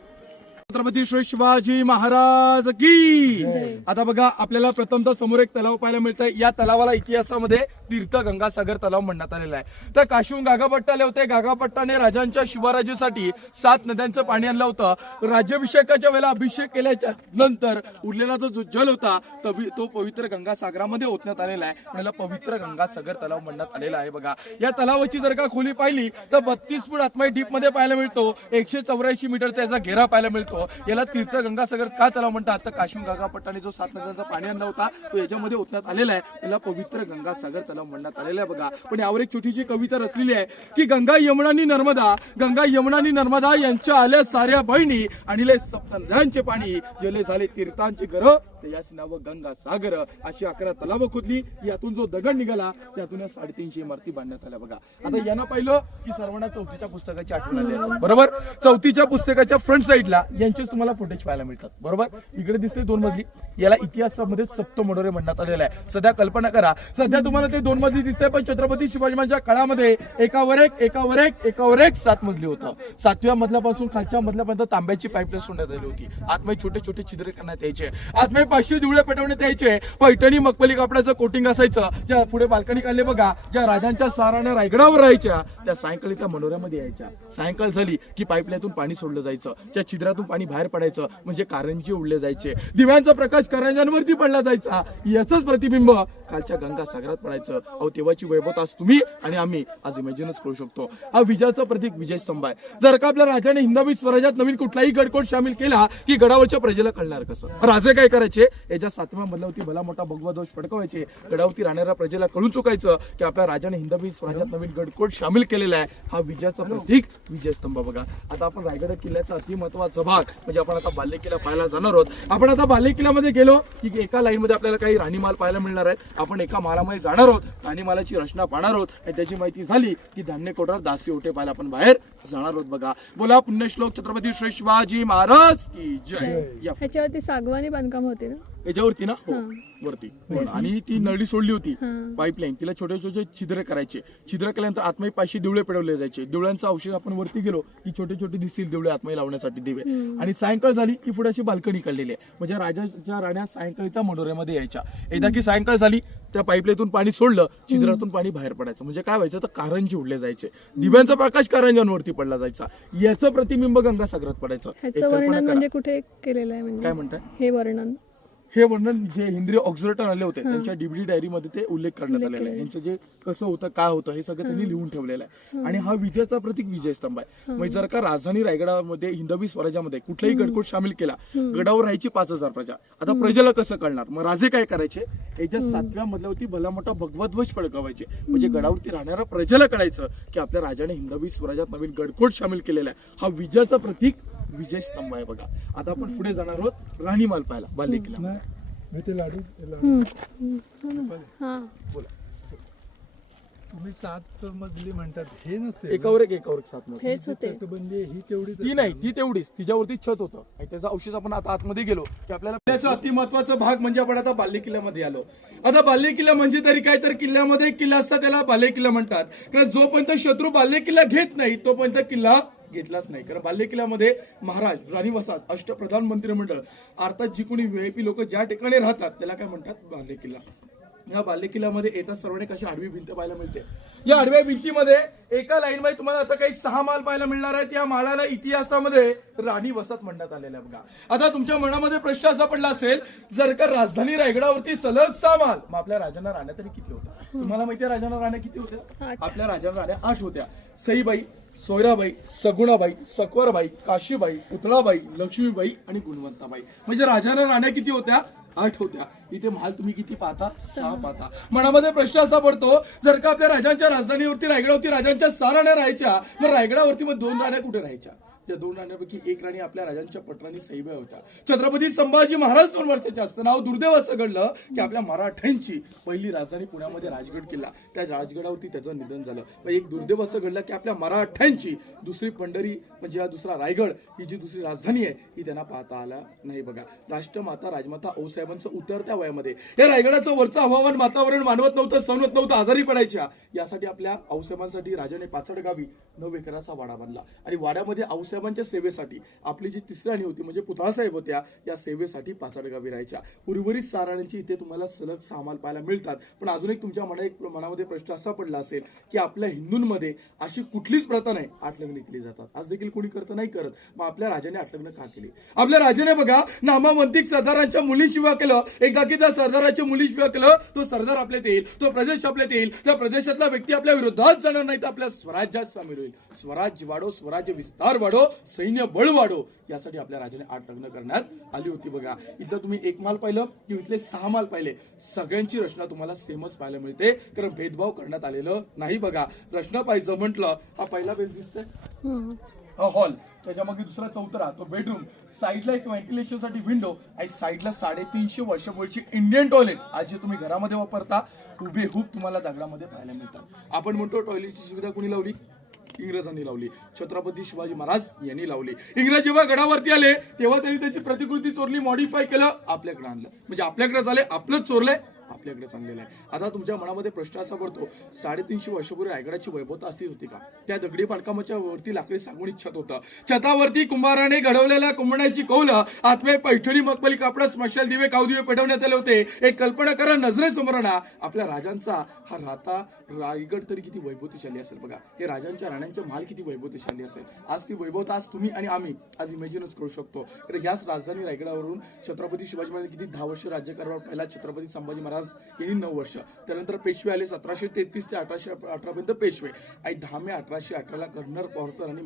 छत्रपती श्री शिवाजी महाराज की. आता बघा, आपल्याला प्रथमतः समोर एक तलाव पाहायला मिळतंय. या तलावाला इतिहासामध्ये तीर्थ गंगासागर तलाव म्हणण्यात आलेला आहे. तर काशीहून गागाभट्ट आले होते. गागाभट्टाने राजांच्या शिवराज्यासाठी 7 नद्यांचं पाणी आणलं होतं. राज्याभिषेकाच्या वेळेला अभिषेक केल्याच्या नंतर उरलेला जो जल होता तो पवित्र गंगासागरामध्ये ओतण्यात आलेला आहे. त्याला पवित्र गंगासागर तलाव म्हणण्यात आलेला आहे. बघा, या तलावाची जर का खोली पाहिली तर 32 फूट आतमध्ये डीप मध्ये पाहायला मिळतो. 184 मीटरचा याचा घेरा पाहायला मिळतो. याला तीर्थ गंगासागर का तलाव म्हणतात, तर काशीहून गागाभट्टाने जो 7 नद्यांचा पाणी आणला होता तो याच्यामध्ये ओतण्यात आलेला आहे. याला पवित्र गंगासागर तलाव म्हणण्यात आलेला आहे. बघा, पण यावर एक छोटीशी कविता रचलेली आहे की गंगा यमुनानी नर्मदा, गंगा यमुनानी नर्मदा यांच्या आल्या साऱ्या बहिणी, आणले सप्त नद्यांचे पाणी, जले झाले तीर्थांचे घर, याच नाव गंगा सागर. अशी 11 तलाव खोदली, यातून जो दगड निघाला त्यातून 350 इमारती बांधण्यात आल्या. बघा, आता यांना पाहिलं की सर्वांना 4थीच्या पुस्तकाची आठवण आली असेल, बरोबर. 4थीच्या पुस्तकाच्या फ्रंट साईडला यांचेच तुम्हाला फुटेज पाहायला मिळतात, बरोबर. इकडे दिसते 2 मजली, याला इतिहासामध्ये सप्त मनोरे म्हणण्यात आलेला आहे. सध्या कल्पना करा, सध्या तुम्हाला ते 2 मजली दिसते, पण छत्रपती शिवाजी महाराजांच्या काळामध्ये एकावर एक 7 मजली होतं. 7व्या मजल्यापासून खालच्या मजल्यापर्यंत तांब्याची पाईपलाईन सोडण्यात आली होती. आतमध्ये छोटे छोटे छिद्रे करण्यात यायचे, आतमध्ये 500 दिवळे पेटवण्यात यायचे. पैठणी मखमली कापडाचं कोटिंग असायचं. ज्या पुढे बाल्कनी काढले बघा, ज्या राजांच्या साराने रायगडावर राहायच्या त्या सायंकाळी त्या मनोऱ्यामध्ये यायच्या. सायंकाळ झाली की पाईपलाईनतून पाणी सोडलं जायचं, त्या छिद्रातून पाणी बाहेर पडायचं, म्हणजे कारंजे उडले जायचे. दिव्यांचा प्रकाश कारंजांवरती पडला जायचा. याचंच प्रतिबिंब कालच्या गंगासागरात पडायचं. अहो, तेव्हाची वैभवता आज तुम्ही आणि आम्ही आज इमॅजिनच करू शकतो. हा विजयाचं प्रतीक विजय स्तंभ आहे. जर का आपल्या राजाने हिंदवी स्वराज्यात नवीन कुठलाही गडकोट सामील केला की गडावरच्या प्रजेला कळणार कसं. राजे काय करायचे, करायचे, याच्या 7व्या मजल्यावरती भला मोठा भगवा ध्वज फडकवायचे, गडावरती राहणाऱ्या प्रजेला कळून चुकायचं की आपल्या राजाने हिंदवी स्वराज्यात नवीन गडकोट सामील केलेला आहे. हा विजयाचा प्रतीक विजयस्तंभ बघा. आता आपण रायगड किल्ल्याचा अति महत्वाचा भाग म्हणजे आपण आता बाल्य किल्ला पाहायला जाणार आहोत. आपण आता बाल्य किल्ल्यामध्ये गेलो की एका लाईन मध्ये आपल्याला काही राणीमाल पाहायला मिळणार आहेत. आपण एका मालामध्ये जाणार आहोत, राणीमालाची रचना पाहणार आहोत आणि त्याची माहिती झाली की धान्य कोठार दासी ओटे पाहायला आपण बाहेर जाणार आहोत. बघा, बोला पुण्यश्लोक छत्रपती श्री शिवाजी महाराज की जय. या ह्याच्यावरती सागवानी बांधकाम होते ना, याच्यावरती ना, हो हा. वरती आणि ती नळी सोडली होती हा. पाईपलाईन, तिला छोटे छोटे छिद्र करायचे. छिद्र केल्यानंतर आतमध्ये 500 दिवळे पेटवले जायचे. दिवळ्यांचा औषध आपण वरती गेलो की छोटे छोटे दिसतील दिवळे आतमध्ये लावण्यासाठी दिवे. आणि सायंकाळ झाली की पुढे अशी बाल्कनी काढलेली आहे, म्हणजे राजाच्या राण्या सायंकाळी त्या मनोऱ्यामध्ये यायच्या. एकदा की सायंकाळ झाली त्या पाईपलाईनतून पाणी सोडलं, छिद्रातून पाणी बाहेर पडायचं. म्हणजे काय व्हायचं, तर कारंजी उडले जायचे, दिव्यांचा प्रकाश कारंजांवरती पडला जायचा. याचं प्रतिबिंब गंगासागरात पडायचं. एक ह्याचं कल्पना वर्णन करा. म्हणजे कुठे केलेलं आहे, म्हणजे काय म्हणताय? हे वर्णन हे वर्णन जे इंद्रिय ऑक्झर्टन आले होते त्यांच्या डीबीडी डायरीमध्ये ते उल्लेख करण्यात आलेला आहे. यांचं जे कसं होतं, काय होतं, हे सगळं त्यांनी लिहून ठेवलेलं आहे. आणि हा विजयाचा प्रतीक विजयस्तंभ आहे. म्हणजे जर का राजधानी रायगडामध्ये हिंदवी स्वराज्यामध्ये कुठलाही गडकोट सामील केला, गडावर राहायची 5000 प्रजा. आता प्रजेला कसं कळणार, मग राजे काय करायचे, याच्या 7व्या मजल्यावरती भला मोठा भगवा ध्वज फडकवायचे. म्हणजे गडावरती राहणाऱ्या प्रजेला कळायचं की आपल्या राजाने हिंदवी स्वराज्यात नवीन गडकोट सामील केलेला आहे. हा विजयाचा प्रतीक विजय स्तंभ आहे. बघा, आता आपण पुढे जाणार आहोत राणीमाल पाहायला बाल्य किल्ला. हा. बोला. तुम्ही 7 मजली म्हणतात, हे नसते एकावर एक 7 मजली. हेच होते. तटबंदी ही तेवढीच ती नाही, ती तेवढीच, तिच्यावरती छत होतं आणि त्याचा अवशेष आपण आता आतमध्ये गेलो की आपल्याला किल्ल्याचा अति महत्वाचा भाग म्हणजे आपण आता बाल्य किल्ल्यामध्ये आलो. आता बाल्य किल्ला म्हणजे तरी काय, तर किल्ल्यामध्ये एक किल्ला असता त्याला बाल्य किल्ला म्हणतात. कारण जोपर्यंत शत्रू बाल्य किल्ला घेत नाही तोपर्यंत किल्ला घेतलाच नाही. कारण बाल्य किल्ल्यामध्ये महाराज, राणी वसाहत, अष्टप्रधान मंत्रिमंडळ, अर्थात जी कोणी व्हीआयपी लोक ज्या ठिकाणी राहतात त्याला काय म्हणतात, बाल्य किल्ला. या बाल्य किल्ल्यामध्ये येतात सर्वांनी कशी आडवी भिंत पाहायला मिळते. या आडव्या भिंतीमध्ये एका लाईन मध्ये तुम्हाला आता काही 6 माल पाहायला मिळणार आहेत. या मालाला इतिहासामध्ये राणी वसाहत म्हणण्यात आलेला आहे. बघा, आता तुमच्या मनामध्ये प्रश्न असा पडला असेल, जर का राजधानी रायगडावरती सलग 6 माल, मग आपल्या राजांना राण्या तरी किती होत्या? तुम्हाला माहिती आहे राजांना राण्या किती होत्या? 8. आपल्या राजांना राण्या 8 होत्या. सईबाई, सोयराबाई, सगुणाबाई, सकवरबाई, काशीबाई, पुतळाबाई, लक्ष्मीबाई आणि गुणवंताबाई. म्हणजे राजांना राण्या किती होत्या? 8 होत्या. इथे महाल तुम्ही किती पाहता? 6 पाहता. मनामध्ये प्रश्न असा पडतो, जर का आपल्या राजांच्या राजधानीवरती रायगडावरती राजांच्या 6 राण्या राहायच्या, मग रायगडावरती मग 2 राण्या कुठे राहायच्या? त्या 2 राण्यांपैकी एक राणी आपल्या राजांच्या पटराणी सईबाई होत्या. छत्रपती संभाजी महाराज 2 वर्षाचे असताना दुर्दैव असं घडलं की आपल्या मराठ्यांची पहिली राजधानी पुण्यामध्ये राजगड किल्ला, त्या राजगडावरती त्याचं निधन झालं. पण एक दुर्दैव असं घडलं की आपल्या मराठ्यांची दुसरी पंढरी म्हणजे हा दुसरा रायगड, ही जी दुसरी राजधानी आहे ही त्यांना पाहता आला नाही. बघा, राष्ट्रमाता राजमाता औसाहेबांचं उतरत्या वयामध्ये या रायगडाचं वरचं हवामान वातावरण मानवत नव्हतं, सहन नव्हतं, आजारी पडायच्या. यासाठी आपल्या औसाहेबांसाठी राजाने पाचड गावी 9 एकराचा वाडा बांधला आणि वाड्यामध्ये औसाहेबांच्या सेवेसाठी आपली जी तिसरी राणी होती म्हणजे पुतळासाहेब होत्या, या सेवेसाठी पाचड गावी राहायच्या. उर्वरित 6 राण्यांची इथे तुम्हाला सलग 6 माल पाहायला मिळतात. पण अजून एक तुमच्या मनामध्ये प्रश्न असा पडला असेल की आपल्या हिंदूंमध्ये अशी कुठलीच प्रथा नाही, 8 लग्न केली जातात. आज देखील कोणी करतं नाही करत, मग आपल्या राजाने 8 लग्न का केली? आपल्या राजाने बघा नामावंतिक सरदारांच्या मुलीशिवाय केलं. एकदा की त्या सरदाराच्या मुलीशिवाय केलं, तो सरदार आपल्यात येईल, तो प्रदेश आपल्यात येईल, त्या प्रदेशातला व्यक्ती आपल्या विरोधात जाणार नाही तर आपल्या स्वराज्यात सामील होईल. स्वराज्य वाढो, स्वराज्य विस्तार वाढो, सैन्य बळ वाढो, यासाठी आपल्या राजाने 8 लग्न करण्यात आली होती. बघा, इथं तुम्ही 1 माल पाहिलं की इथले 6 माल पाहिले, सगळ्यांची रचना तुम्हाला सेमच पाहायला मिळते, कारण भेदभाव करण्यात आलेलं नाही. बघा, रचना पाहिजे म्हटलं, हा पहिला बेस दिसतोय, हॉल, त्याच्या मागे दुसरा चौथरा, तो बेडरूम, साईडला एक व्हेंटिलेशन साठी विंडो आणि साईडला 350 वर्षापूर्वीची इंडियन टॉयलेट आज जे तुम्ही घरामध्ये वापरता हुबेहूब तुम्हाला दगडामध्ये पाहायला मिळतात. आपण म्हणतो टॉयलेटची सुविधा कोणी लावली? इंग्रजांनी लावली, छत्रपती शिवाजी महाराज यांनी लावली. इंग्रज जेव्हा गडावरती आले तेव्हा त्यांनी त्याची प्रतिकृती चोरली, मॉडिफाय केलं, आपल्याकडे आणलं. म्हणजे आपल्याकडे झाले, आपलंच चोरलंय, आपल्याकडे चाललेलं आहे. आता तुमच्या मनामध्ये प्रश्न असा पडतो, 350 वर्षापूर्वी रायगडाची वैभवता अशी होती का? त्या दगडी बांधकामाच्या वरती लाकडी सांगोळी छत होतं. छतावरती कुंभाराने घडवलेल्या कुंभण्याची कौलं, आतमे पैठणी मखमली कापड, स्मशाल दिवे, कावदिवे पेटवण्यात आले होते. एक कल्पना करा, नजरेसमोर ना आपल्या राजांचा हा राहता रायगड तरी किती वैभवतीशाली असेल. बघा, हे राजांच्या राण्यांचे महाल किती वैभवतीशाली असेल. आज ती वैभवता आज तुम्ही आणि आम्ही आज इमॅजिनच करू शकतो. तर ह्याच राजधानी रायगडावरून छत्रपती शिवाजी महाराज किती 10 वर्ष राज्य करणार. पहिला छत्रपती संभाजी महाराज यांनी 9 वर्ष, त्यानंतर पेशवे आले 1733 ते 1818 पर्यंत पेशवे, आणि 10 मे 1818 ला कर्नल पॉर्थर आणि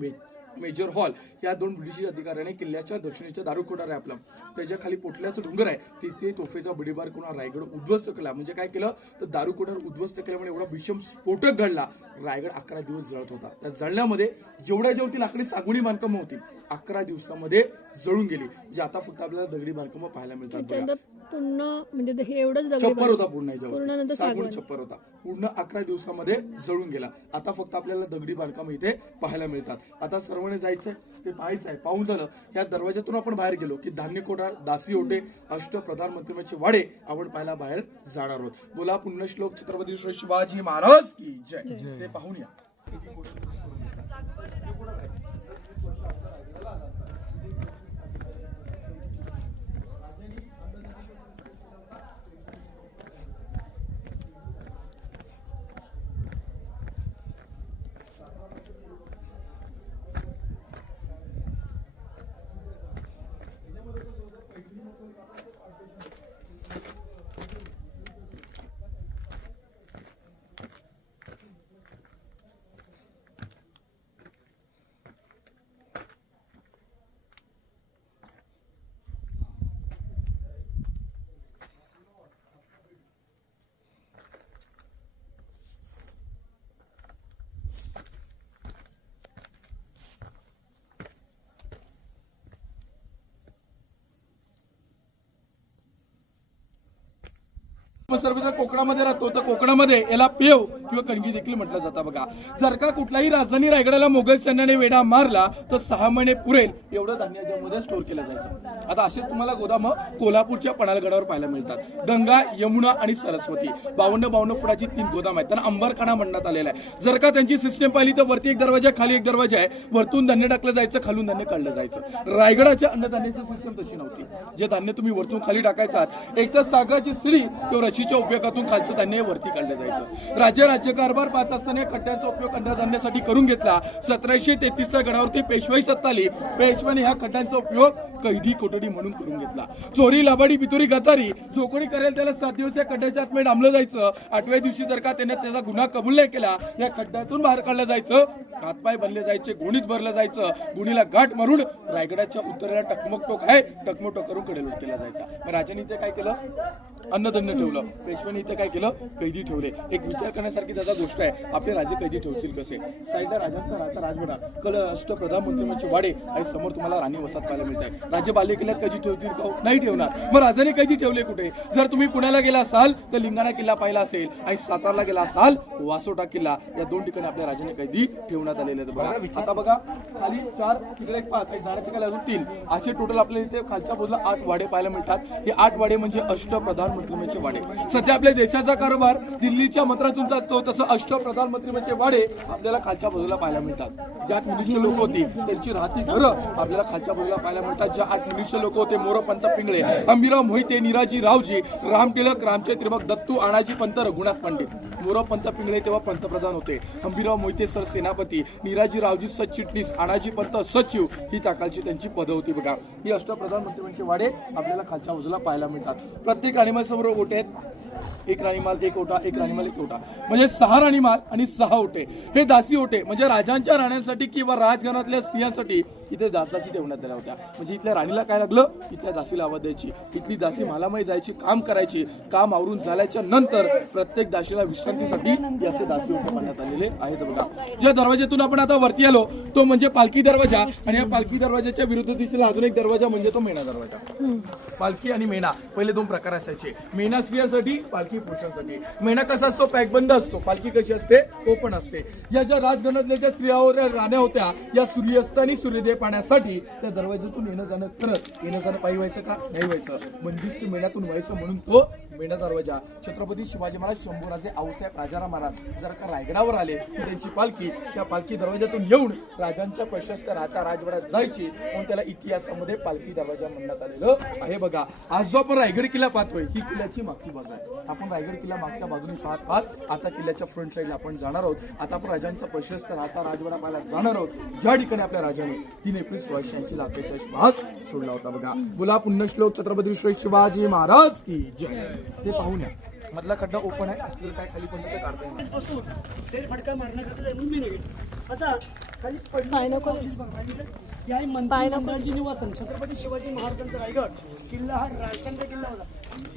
मेजर हॉल या 2 ब्रिटिश अधिकाऱ्याने किल्ल्याच्या दक्षिणेच्या दारुकोटार आहे आपला, त्याच्या खाली पोटल्याचं डोंगर आहे, तिथे तोफेचा बडीबार करून रायगड उद्ध्वस्त केला. म्हणजे काय केलं तर दारुकोटार उद्ध्वस्त केल्यामुळे एवढा भीषण स्फोटक घडला, रायगड 11 दिवस जळत होता. त्या जळण्यामध्ये जेवढी लाकडी सागुणी बांधकामं होती 11 दिवसामध्ये जळून गेली. म्हणजे आता फक्त आपल्याला दगडी बांधकामं पाहायला मिळतात. पूर्ण म्हणजे हे एवढंच दगडी छप्पर होता पूर्ण पूर्ण नंतर याच्यावर, सागून सागवान. छप्पर होता, पूर्ण 11 दिवसामध्ये जळून गेला. आता फक्त आपल्याला दगडी बांधकाम इथे पाहायला मिळतात. आता सर्वांनी जायचंय, ते पाहायचंय. पाहून झालं या दरवाज्यातून आपण बाहेर गेलो की धान्य कोठार, दासी ओटे, अष्टप्रधानमंत्र्यांचे वाडे आपण पाहायला बाहेर जाणार आहोत. बोला पुण्यश्लोक छत्रपती श्री शिवाजी महाराज की जय. ते पाहून या. सर्वजण कोकणामध्ये राहतो तर कोकणामध्ये याला पेव किंवा कणगी देखील म्हटलं जातं बघा. जर का कुठलाही राजधानी रायगडाला मोगल सैन्याने वेढा मारला तर 6 महिने पुरेल एवढं धान्य याच्यामध्ये स्टोअर केलं जायचं. आता असेच तुम्हाला गोदाम कोल्हापूरच्या पणालगडावर पाहायला मिळतात. गंगा, यमुना आणि सरस्वती 52 फुटाची 3 गोदाम आहेत. त्यांना अंबरखाना म्हणण्यात आलेला आहे. जर का त्यांची सिस्टम पाहिली तर वरती एक दरवाजा, खाली एक दरवाजा आहे. वरतून धान्य टाकलं जायचं, खालून धान्य काढलं जायचं. रायगडाच्या अन्नधान्याची सिस्टम तशी नव्हती. जे धान्य तुम्ही वरतून खाली टाकायचात, एक तर सागराची शिडी किंवा रशीच्या उपयोगातून खालचं धान्य वरती काढलं जायचं. राज्यकारभार पाहत असताना खड्ड्याचा उपयोग अन्नधान्यासाठी करून घेतला. 1733च्या गडावरती पेशवाई सत्ता आली. पेशवाने ह्या खड्ड्यांचा उपयोग कैदी कोठडी म्हणून करून घेतला. चोरी, लबाडी, पितुरी, गतारी जो कोणी करेल त्याला 7 दिवस या खड्ड्याच्या आतमध्ये डांबलं जायचं. 8व्या दिवशी जर का त्याने त्याचा गुन्हा कबूल नाही केला, या खड्ड्यातून बाहेर काढलं जायचं. हातपाय बनले जायचे, गोणीत भरलं जायचं. गुणीला गाठ मारून रायगडाच्या उत्तरेला टकमक टोक आहे, टकमक टोक करून कडेलोट केला जायचा. मग राजाने इथे काय केलं? अन्नधान्य ठेवलं. पेशव्याने इथे काय केलं? कैदी ठेवले. एक विचार करण्यासारखी त्याचा गोष्ट आहे, आपले राजे कैदी ठेवतील कसे? साईडला राजांचा राहता राजवाडा, कल अष्टप्रधानमंत्र्यांचे वाडे आणि समोर तुम्हाला राणी वसाहत पाहायला मिळत आहे. राजे बाल्य किल्ल्यात कैदी ठेवतील का? नाही ठेवणार. मग राजाने कैदी ठेवले कुठे? जर तुम्ही पुण्याला गेला असाल तर लिंगाणा किल्ला पाहिला असेल आणि सातारला गेला असाल वासोटा किल्ला, या 2 ठिकाणी आपल्या राजाने कैदी ठेवण्यात आलेले आहेत. बघा आता बघा खाली 4, तिकडे एक 5, झाडाच्या खाली अजून 3, असे टोटल आपल्याला इथे खालच्या बाजूला 8 वाडे पाहायला मिळतात. हे 8 वाडे म्हणजे अष्टप्रधानमंत्र्यांचे वाडे. सध्या आपल्या देशाचा कारभार दिल्लीच्या मंत्रातून जातो, तसं अष्टप्रधानमंत्र्यांचे वाडे आपल्याला खालच्या बाजूला पाहायला मिळतात. ज्या मिनिस्टर लोक होती त्यांची राहती घरं आपल्याला खालच्या बाजूला पाहायला मिळतात. ज्या 8 मिनिस्टर लोक होते, मोरोपंत पिंगळे, अंबिराव मोहिते, निराजी रावजी, राम टिळक, रामचे त्रिभक, दत्तू, अणाजी पंत, रघुनाथ पंडित. मोरोपंत पिंगळे तेव्हा पंतप्रधान होते. अंबिराव मोहिते सर सेनापती, निराजी रावजी सरचिटणीस, अणाजी पंत सचिव, ही ताकालची त्यांची पदं होती. बघा ही अष्टप्रधानमंत्र्यांचे वाडे आपल्याला खालच्या बाजूला पाहायला मिळतात. प्रत्येक राणीमाल समोर ओटे आहेत. एक राणीमाल, एक ओटा, एक राणीमाल, एक ओटा, म्हणजे 6 राणीमाल आणि 6 ओटे. हे दासी ओटे म्हणजे राजांच्या राण्यांसाठी किंवा राजघरातल्या स्त्रियांसाठी इथे दासी ठेवण्यात आल्या होत्या. म्हणजे इथल्या राणीला काय लागलं, इथल्या दासीला आवाज द्यायची. इथली दासी मालामाई जायची, काम करायची. काम आवरून झाल्याच्या नंतर प्रत्येक दासीला विश्रांतीसाठी असे दासी ओटे बांधण्यात आलेले आहेत. बघा ज्या दरवाज्यातून आपण आता वरती आलो तो म्हणजे पालखी दरवाजा, आणि या पालखी दरवाजाच्या विरुद्ध दिशेला अजून एक दरवाजा म्हणजे तो मेणा दरवाजा. पालखी आणि मेणा पहिले 2 प्रकार असायचे. मेणा स्त्रियांसाठी, पालखी पुरुषांसाठी. मेणा कसा असतो? पॅकबंद असतो. पालखी कशी असते? ओपन असते. या ज्या राजगणातल्या ज्या स्त्रिया राण्या होत्या, या सूर्यास्त आणि सूर्योदय पाहण्यासाठी त्या दरवाज्यातून येणं जाणं करत, येणं जाणं पायी व्हायचं का? नाही व्हायचं. बंदिस्त मेण्यातून व्हायचं म्हणून तो मेणा दरवाजा. छत्रपती शिवाजी महाराज, शंभूराजे, आऊसाहेब राजाराम महाराज जर का रायगडावर आले की त्यांची पालखी त्या पालखी दरवाज्यातून येऊन राजांच्या प्रशस्त राहता राजवाड्यात जायची, म्हणून त्याला इतिहासामध्ये पालखी दरवाजा म्हणण्यात आलेलं आहे. बघा आज जो आपण रायगड किल्ला पाहतोय ही किल्ल्याची मागची बाजू आहे. आपण रायगड किल्ला मागच्या बाजूने पाहत आता किल्ल्याच्या फ्रंट साईडला आपण जाणार आहोत. आता आपण राजांचा प्रशस्त राहता राजवाडा पाहायला जाणार आहोत, ज्या ठिकाणी आपल्या राजाने 3 एप्रिल 1680 लाखेचा श्वास सोडला होता. बघा बोला पुण्यश्लोक छत्रपती श्री शिवाजी महाराज की जय. ते पाहून या. मधला खड्डा ओपन आहे, काय खाली पण ते काढता येणार. फटका मारण्याकरता आता खाली पडली ही आहे मंत्री मंडळांची निवासन. छत्रपती शिवाजी महाराजांचा रायगड किल्ला हा रायगडचा किल्ला होता.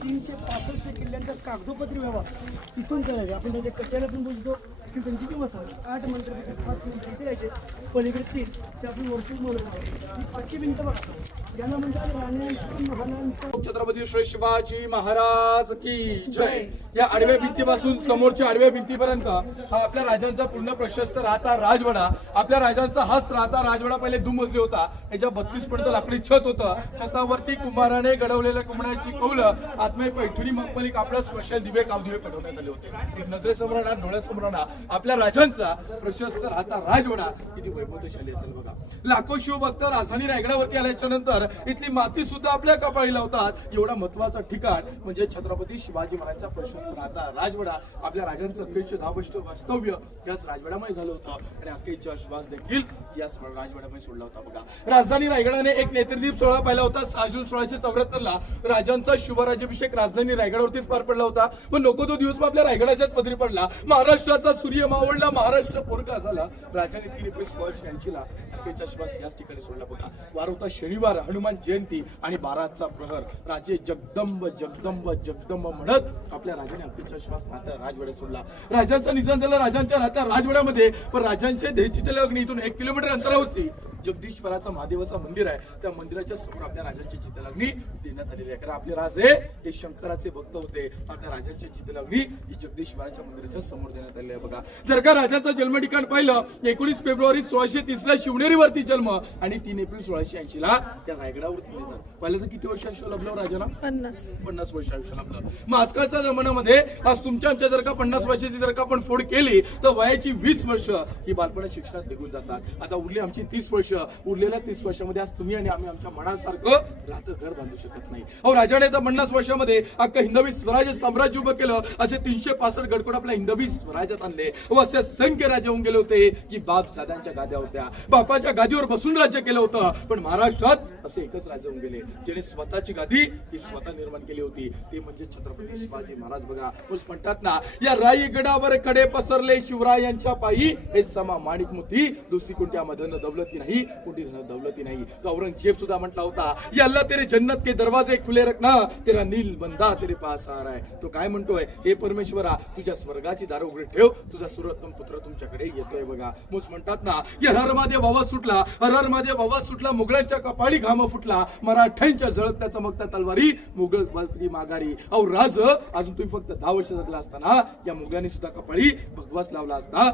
365 किल्ल्यांचा कागदोपत्री व्यवहार इथून करायचा. आपण त्याच्या कचेऱ्यातून बोलतो की त्यांची निवासन 8 मंत्री 5 मंत्री यायचे पलीकडे 3 ते आपण वरती बोलत ही पाचवी भिंत बघा. याला म्हणतात राण्यांचं महाराजांचं. छत्रपती श्री शिवाजी महाराज की जय. या आडव्या भिंतीपासून समोरच्या आडव्या भिंतीपर्यंत हा आपल्या राजांचा पूर्ण प्रशस्त राहता राजवाडा. आपल्या राजांचा हाच राहता राजवाडा पहिले दुमजली होता. याच्या 32 पर्यंत लाकडी छत होतं. छतावरती कुंभाराने घडवलेल्या कुंभाराची कौलं आत्मे पैठणी मखमली कापडा स्पेशल दिवे कावदिवे पेटवण्यात आले होते. एक नजरेसमोर डोळ्यासमोर आपल्या राजांचा प्रशस्त राहता राजवाडा किती वैभवशाली असेल बघा. लाखो शिवभक्त राजधानी रायगडावरती आल्याच्या नंतर इथली माती सुद्धा आपल्या कपाळी लावतात. एवढा महत्वाचं ठिकाण म्हणजे छत्रपती शिवाजी महाराजांचा प्रशस्त राहता राजवाडा. आपल्या राजांचं अखेरचे 10 वर्ष वास्तव्य याच राजवाड्यामध्ये झालं होतं आणि अखेरचा श्वास देखील याच राजवाड्यामध्ये सोडला होता बघा. राजधानी रायगडाने एक नेत्रदीप सोहळा पाहिला होता. 6 जून 1674 ला राजांचा शुभराज्याभिषेक राजधानी रायगडावरतीच पार पडला होता. पण नको तो दिवस आपल्या रायगडाच्याच पदरी पडला. महाराष्ट्राचा सूर्य मावळला, महाराष्ट्र पोरका झाला. राजाने 3 एप्रिल 1686 ला अखेरचा श्वास याच ठिकाणी सोडला होता. वार होता शनिवार, हनुमान जयंती आणि 12चा प्रहर. राजे जगदंब जगदंब जगदंब म्हणत आपल्या राजाने अखेरचा श्वास राहत्या राजवाड्यात सोडला. राजांचं निधन झालं राजांच्या राहत्या राजवाड्यामध्ये. पण राजांचे देहचितले अग्नी इथून 1 किलोमीटर अंतरावरती जगदीश्वराचं महादेवाचं मंदिर आहे. त्या मंदिराच्या समोर आपल्या राजांची चितलाग्नी देण्यात आलेली आहे. कारण आपले राजे हे शंकराचे भक्त होते. आपल्या राजांची चितलाग्नी ही जगदीश्वराच्या मंदिराच्या समोर देण्यात आलेली आहे बघा. जर का राजाचं जन्म ठिकाण पाहिलं 19 फेब्रुवारी 1630 ला शिवनेरीवरती जन्म आणि 3 एप्रिल 1680 ला त्या रायगडावरती निधन. पहिलं तर किती वर्ष आयुष्य लाभलं राजाला? 50 वर्ष आयुष्य लाभलं. मग आजकालच्या जमान्यामध्ये आज तुमच्या आमच्या जर का 50 वर्षाची जर का आपण फोड केली तर वयाची 20 वर्ष ही बालपणात शिक्षणात निघून जातात. आता उरली आमची 30 वर्ष. उरलेल्या 30 वर्षामध्ये आज तुम्ही आणि आम्ही आमच्या मनासारखं राहतं घर बांधू शकत नाही. अहो राजाने तर 50 वर्षामध्ये अख्खं हिंदवी स्वराज्य साम्राज्य उभं केलं. असे 365 गडकोट आपल्या हिंदवी स्वराज्यात आणले. व असे असंख्य राजे होऊन गेले होते की बाप दादांच्या गाद्या होत्या. बापाच्या गादीवर बसून राज्य केलं होतं. पण महाराष्ट्रात असे एकच राजे होऊन गेले ज्याने स्वतःची गादी ही स्वतः निर्माण केली होती. ते म्हणजे छत्रपती शिवाजी महाराज बघा. म्हणतात ना या रायगडावर कडे पसरले शिवरायांच्या पायी हे समा माणिक मोती दुसरी कोणत्या मधन दौलती नाही कोणती दौलती नाही. तो औरंगजेब सुद्धा म्हटला होता या अल्लाह तेरे जन्नत के दरवाजे खुले रखना तेरा नील बंदा तेरे पास आ रहा है. तो काय म्हणतोय हे परमेश्वरा तुझ्या स्वर्गाची दार उघडी ठेव तुझा सुरत्तम पुत्र तुमच्याकडे येतोय बघा. मुस म्हणतात ना या हर महादेव आवाज सुटला हर महादेव आवाज सुटला मुघलांच्या कपाळी घाम फुटला मराठ्यांच्या जळत्या चमकत्या तलवारी मुघल बलती माघारी. अहो राज अजून तुम्ही फक्त 10 वर्ष जगला असताना या मुघलांनी सुद्धा कपाळी भगवास लावला असता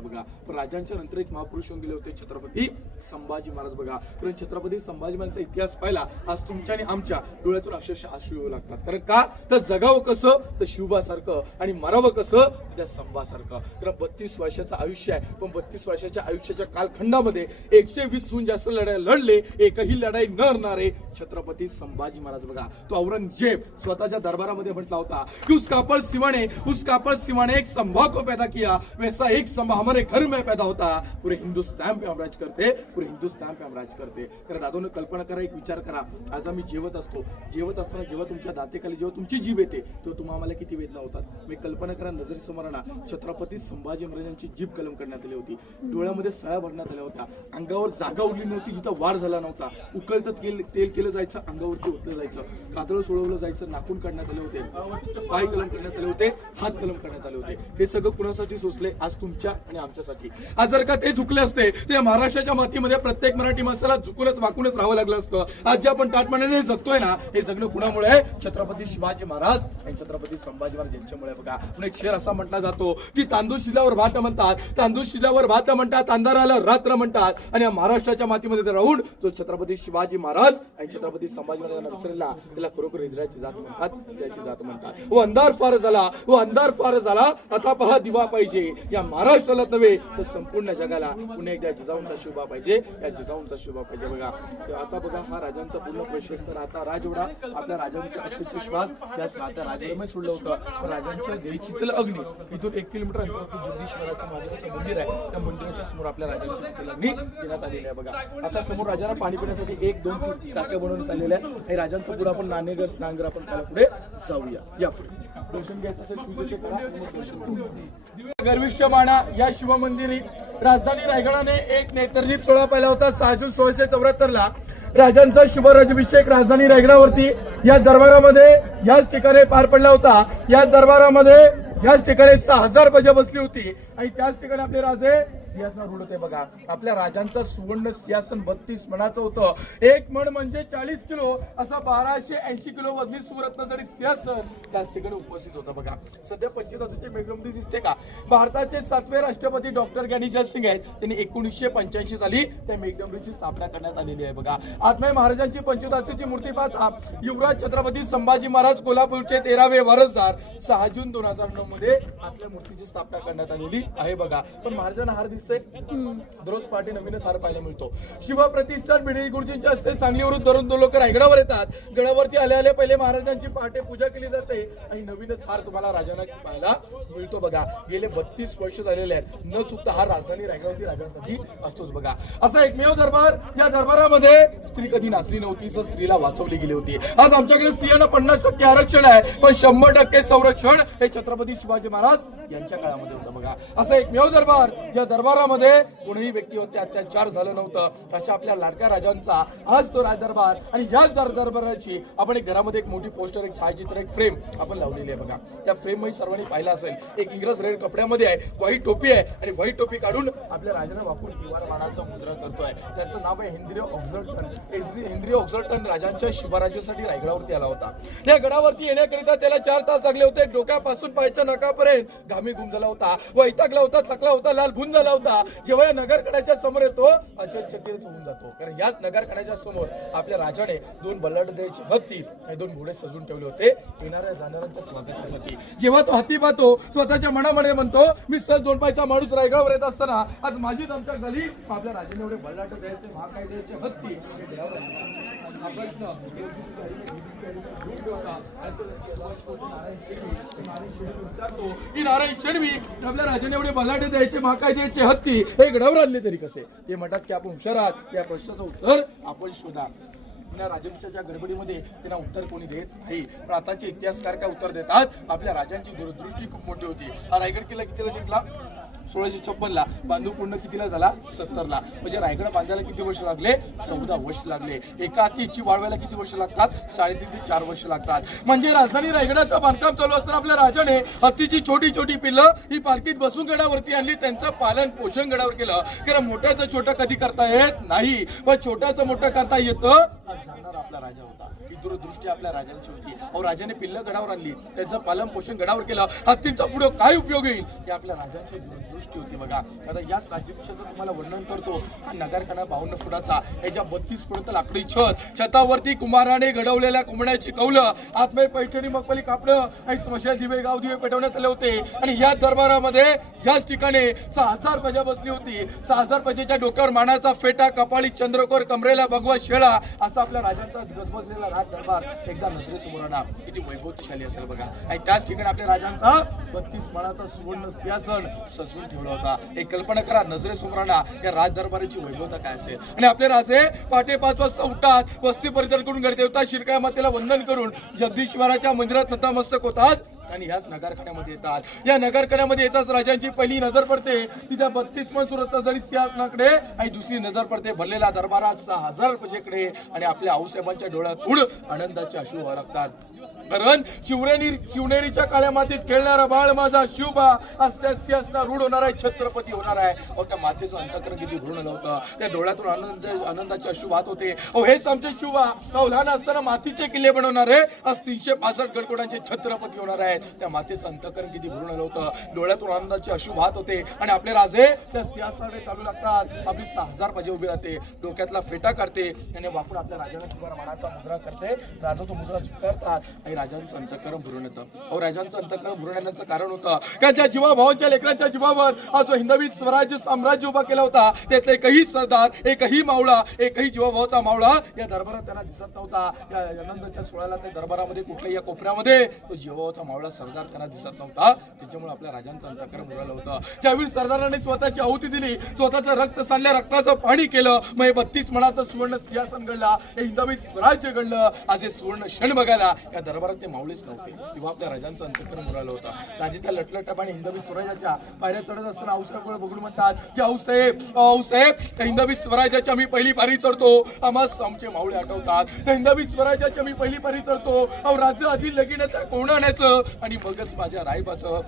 बघा. पण राजांच्या नंतर एक महापुरुष होऊन गेले होते छत्रपती संभाजी महाराज बघा. कारण छत्रपती संभाजी महाराजांचा इतिहास पाहिला आज तुमच्या आणि आमच्या डोळ्यातून अक्षरशः अश्रू येऊ लागतात. कारण का तर जगावं कसं तर शिवबासारखं आणि मरावं कसं त्या संभासारखं. कारण 32 वर्षाचं आयुष्य आहे. पण 32 वर्षाच्या आयुष्याच्या कालखंडामध्ये 120 हून जास्त लढाई लढले एकही लढाई न हरणारे छत्रपती संभाजी महाराज बघा. तो औरंगजेब स्वतःच्या दरबारामध्ये म्हटला होता की उस कापड़ सिवाने एक संभा को पैदा किया वैसा एक संभा हमारे घर में पैदा होता पूरे हिंदुस्तान पे हम राज करते पूरे हिंदुस्तान पे हम राज करते. तर दादोने कल्पना करा एक विचार करा आज आम्ही जेवत असताना जेव्हा तुमच्या दातेखाली जेव्हा तुमची जीभ येते तेव्हा तुम्हाला आम्हाला किती वेदना होतात. मी कल्पना करा नजरेसमोर ना छत्रपती संभाजी महाराजांची जीभ कलम करण्यात आली होती. डोळ्यामध्ये सळ्या भरण्यात आल्या होत्या. अंगावर जागा उरली नव्हती जिथं वार झाला नव्हता. उकळतं तेल केलं जायचं अंगावरती ओतलं जायचं कातळ सोडवलं जायचं नाकून काढण्यात आले होते पाय कलम करण्यात आले होते हात कलम करण्यात आले होते. हे सगळं कुणासाठी सोसले आज तुमच्या आणि आमच्यासाठी. आज जर का ते झुकले असते ते महाराष्ट्राच्या मातीमध्ये प्रत्येक मराठी माणसाला झुकूनच वाकूनच राहावं लागलं असतं. आज जे आपण ताटमानाने जगतोय ना हे जगणं कुणामुळे आहे छत्रपती शिवाजी महाराज आणि छत्रपती संभाजी महाराज यांच्यामुळे बघा. पण एक शेर असा म्हटला जातो की तांदूळ शिजल्यावर भात म्हणतात अंधाराला रात्र म्हणतात. आणि या महाराष्ट्राच्या मातीमध्ये राहून तो छत्रपती शिवाजी महाराज आणि छत्रपती संभाजी महाराजांना विसरला त्याला खरोखर इस्रायलची जात म्हणतात. वो अंधार फार झाला आता पहा दिवा पाहिजे. या महाराष्ट्राला नव्हे तर संपूर्ण जगाला पुन्हा एकदा जिजाऊंचा शोभा पाहिजे. या जिजाऊंचा शोभा पाहिजे बघा. आता बघा हा राजांचा पूर्ण प्रशस्त राहता राजवाडा आपल्या राजांचा अखेरचा श्वास त्याच राहत्या राजवाड्यामध्ये सोडलं होतं. राजांच्या देहचितल अग्नी इथून 1 किलोमीटर अंतरावर जगदीश्वराचं महादेवाचं मंदिर आहे. त्या मंदिराच्या समोर आपल्या राजांची चितल अग्नी देण्यात आलेली आहे बघा. आता समोर राजांना पाणी पिण्यासाठी 1, 2, 3 टाक्या बनवण्यात आलेल्या आहेत. हे राजांचं पुढे आपण नाणेघर स्नानघर आपण त्याला पुढे जाऊया. या पुढे दर्शन घ्यायचं असेल शिवजीचे करा दर्शन करू. गर्विष्ठ माना या शिवमंदिरी राजधानी रायगडाने एक नेत्रदीप सोहळा पाहिला होता 6 जून 1674 राजांचा शुभराजाभिषेक राजधानी रायगडावरती या दरबारामध्ये याच ठिकाणी पार पडला होता. या दरबारामध्ये याच ठिकाणी 6000 प्रजा बसली होती आणि त्याच ठिकाणी आपले राजे सिंहासनावर रूढ होते. बघा आपल्या राजांचं सुवर्ण सिंहासन 32 मणाचं होतं. एक मण म्हणजे 40 किलो असा 1280 किलो वजनी सुरत्न जरी सिंहासन त्याच ठिकाणी उपस्थित होतं. बघा सध्या 25 मेघडमध्ये दिसते का. भारताचे 7वे राष्ट्रपती डॉक्टर ज्ञानीजय सिंग आहेत. त्यांनी 1985 साली त्या मेघडंबरीची स्थापना करण्यात आलेली आहे. बघा आत्माई महाराजांची पंचोधातूची मूर्ती पाहता युवराज छत्रपती संभाजी महाराज कोल्हापूरचे 13वे वारसदार 6 जून 2009 मध्ये आपल्या मूर्तीची स्थापना करण्यात आलेली आहे. बघा पण महाराजांना हार दररोज पहाटे नवीनच हार पाहायला मिळतो. शिवप्रतिष्ठान बिडे गुरुजींच्या हस्ते सांगलीवरून तरुण लोक रायगडावर येतात. गडावरती आले पहिले महाराजांची पहाटे पूजा केली जाते आणि नवीनच हार तुम्हाला राजांना पाहायला मिळतो. बघा गेले 32 वर्ष झालेले आहेत. न चुकता हा राजधानी रायगडावरती राजांसाठी असतोच. बघा असा एकमेव दरबार या दरबारामध्ये स्त्री कधी नाचली नव्हती तर स्त्रीला वाचवली गेली होती. आज आमच्याकडे स्त्रियांना 50% आरक्षण आहे पण 100% संरक्षण हे छत्रपती शिवाजी महाराज यांच्या काळामध्ये होतं. बघा असा एकमेव दरबार ज्या दरबारामध्ये कोणीही व्यक्तीवरती अत्याचार झालं नव्हतं अशा आपल्या लाडक्या राजांचा आज तो राजदरबार आणि याच दरबाराची आपण एक घरामध्ये एक मोठी पोस्टर एक छायाचित्र एक फ्रेम आपण लावलेली आहे. बघा त्या फ्रेम मध्ये सर्वांनी पाहिला असेल. एक इंग्रज रेड कपड्यामध्ये आहे व्हाईट टोपी आहे आणि व्हाईट टोपी काढून आपल्या राजांना वापरून किवार मानाचा मुजरा करतोय. त्याचं नाव आहे हेनरी ऑक्झर्टन. हेनरी ऑक्झर्टन राजांच्या शिवराज्यासाठी रायगडावरती आला होता. या गडावरती येण्याकरिता त्याला 4 तास लागले होते. डोक्यापासून पायच्या नकापर्यंत घामी गुंजला होता, वैतागला होता, थकला होता, लाल भुंज झाला होता. जेव्हा या नगरकड्याच्या समोर येतो आश्चर्यचकित होऊन जातो. कारण याच नगरकड्याच्या समोर आपल्या राजाने 2 बल्लाळाची हत्ती आणि 2 घोडे सजून ठेवले होते येणाऱ्या जाणाऱ्यांच्या स्वागतासाठी. जेव्हा तो हत्ती पाहतो स्वतःच्या मनामध्ये म्हणतो मी सहज 2 पायचा माणूस रायगडावर येत असताना आज माझी दमछाक झाली. आपल्या राजाने एवढे बल्लाट द्यायचे महाकाय द्यायचे हत्ती नारायण शेडवी आपल्या राजाने एवढे बल्लाटे द्यायचे महाकाय द्यायचे हत्ती हे गडावर आणले तरी कसे. ते म्हणतात की आपण हुशार आहात. या प्रश्नाचं उत्तर आपण शोधा. राजवंशाच्या गडबडीमध्ये त्यांना उत्तर कोणी देत नाही. पण आताचे इतिहासकार काय उत्तर देतात. आपल्या राजांची दूरदृष्टी खूप मोठी होती. हा रायगड किल्ला कितीला जिंकला 1656 बांधून पूर्ण कितीला झाला 70 म्हणजे रायगड बांधायला किती वर्ष लागले 14 वर्ष लागले. एका हत्तीची वाढवायला किती वर्ष लागतात 3.5 ते 4 वर्ष लागतात. म्हणजे राजधानी रायगडाचं बांधकाम चालू असताना आपल्या राजाने हत्तीची छोटी छोटी पिल्लं ही पालखीत बसून गडावरती आणली. त्यांचं पालन पोषण गडावर केलं. कारण मोठ्याचं छोटं कधी करता येत नाही पण छोट्याचं मोठं करता येतं. आपला राजा होता ही दूरदृष्टी आपल्या राजांची होती. अहो राजाने पिल्लं गडावर आणली त्यांचं पालन पोषण गडावर केलं. हत्तींचा पुढे काय उपयोग येईल हे आपल्या राजांची दूरदृष्टी होती. बघा आता याच राज्याभिषेकाचं तुम्हाला वर्णन करतो. हा नगरखाना 52 फुटाचा याच्या 32 फुट लाकडी छतावरती कुमाराने घडवलेल्या कोंबड्याची कौलं आत्माई पैठणी मखमली कापडं आणि स्मशान दिवे गाव दिवे पेटवण्यात आले होते. आणि या दरबारामध्ये याच ठिकाणी 6000 प्रजा बसली होती. 6000 प्रजेच्या डोक्यावर मानाचा फेटा कपाळी चंद्रकोर कमरेला भगवा शेळा असा आपल्या राजांचा गजबजलेला राज दरबार एकदा नजरेसमोर आला. किती वैभवशाली असेल बघा. आणि त्याच ठिकाणी आपल्या राजांचा 32 मानाचा सुवर्ण सिंहासन सजवून ठेवला होता. एक कल्पना करा नजरेसमोर आणा या राज दरबाराची वैभवता काय असेल. आणि आपले राजे पहाटे 5 वाजता उठतात. वस्ती परिसर करून गणदेवता शिरकाय मातेला वंदन करून जगदीश्वराच्या मंदिरात नतमस्तक होतात आणि याच नगरखान्यामध्ये येतात. या नगरखान्यामध्ये येताच राजांची पहिली नजर पडते तिच्या 32 मन सुरत जरी सिंहासनाकडे आणि दुसरी नजर पडते भरलेल्या दरबारात 6000 प्रजेकडे. आणि आपल्या आऊसाहेबांच्या डोळ्यात आनंदाचे अश्रू वाहतात. कारण शिवनेरीच्या काळ्या मातीत खेळणारा बाळ माझा शिवबा असल्या सिंहासनावर रूढ होणार आहे छत्रपती होणार आहे. अहो त्या मातेचं अंतकरण किती भरून नव्हतं. त्या डोळ्यातून आनंदाचे अश्रू वाहत होते. अहो हेच आमचे शिवबा अहो लहान असताना मातीचे किल्ले बनवणारे आज 365 गडकोटांचे छत्रपती होणार आहेत. त्या मातेचं अंतकरण किती भरून नव्हतं. डोळ्यातून आनंदाचे अश्रू वाहत होते. आणि आपले राजे त्या सिंहासनाकडे चालू लागतात. आपली 6000 प्रजे उभी राहते. डोक्यातला फेटा काढते आणि वाकून आपल्या राजाला किंवा मानाचा मुद्रा करते. राजा तो मुद्रा स्वीकारतात आणि राजांचं अंतकरण भरून येतं. अहो राजांचं अंतकरण भरून येण्याचं कारण होतं का ज्या जीवाभावांच्या लेकरांच्या जीवावर हा जो हिंदवी स्वराज्य साम्राज्य उभा केला होता त्यातला एकही सरदार एकही मावळा एकही जीवाभावाचा मावळा या दरबारात त्यांना दिसत नव्हता. या आनंदाच्या सोहळ्याला त्या दरबारामध्ये कुठल्याही या कोपऱ्यामध्ये तो जीवाभावाचा मावळा मावळा सरदार त्यांना दिसत नव्हता, त्याच्यामुळे आपल्या राजांचं अंतःकरण उडालं होतं. ज्यावेळी सरदाराने स्वतःची आहुती दिली, स्वतःचं रक्त सांडल्या रक्ताचं पाणी केलं, मग हे 32 मणाचं सुवर्ण सिंहासन घडला, हे हिंदवी स्वराज्य घडलं. आज हे सुवर्ण क्षण बघायला या दरबारात ते मावळेच नव्हते, तेव्हा आपल्या राजांचं अंतःकरण उडालं होतं. राजे त्या लटलटापाने हिंदवी स्वराज्याच्या पायऱ्या चढत असताना आऊसाहेब बघून म्हणतात की आऊसाहेब त्या हिंदवी स्वराज्याच्या मी पहिली पारी चढतो, आमचे मावळे आठवतात. त्या हिंदवी स्वराज्याच्या मी पहिली पारी चढतो, राज्य आधी लगीनाचं कोण आणायचं आणि मगच माझ्या रायबाचं,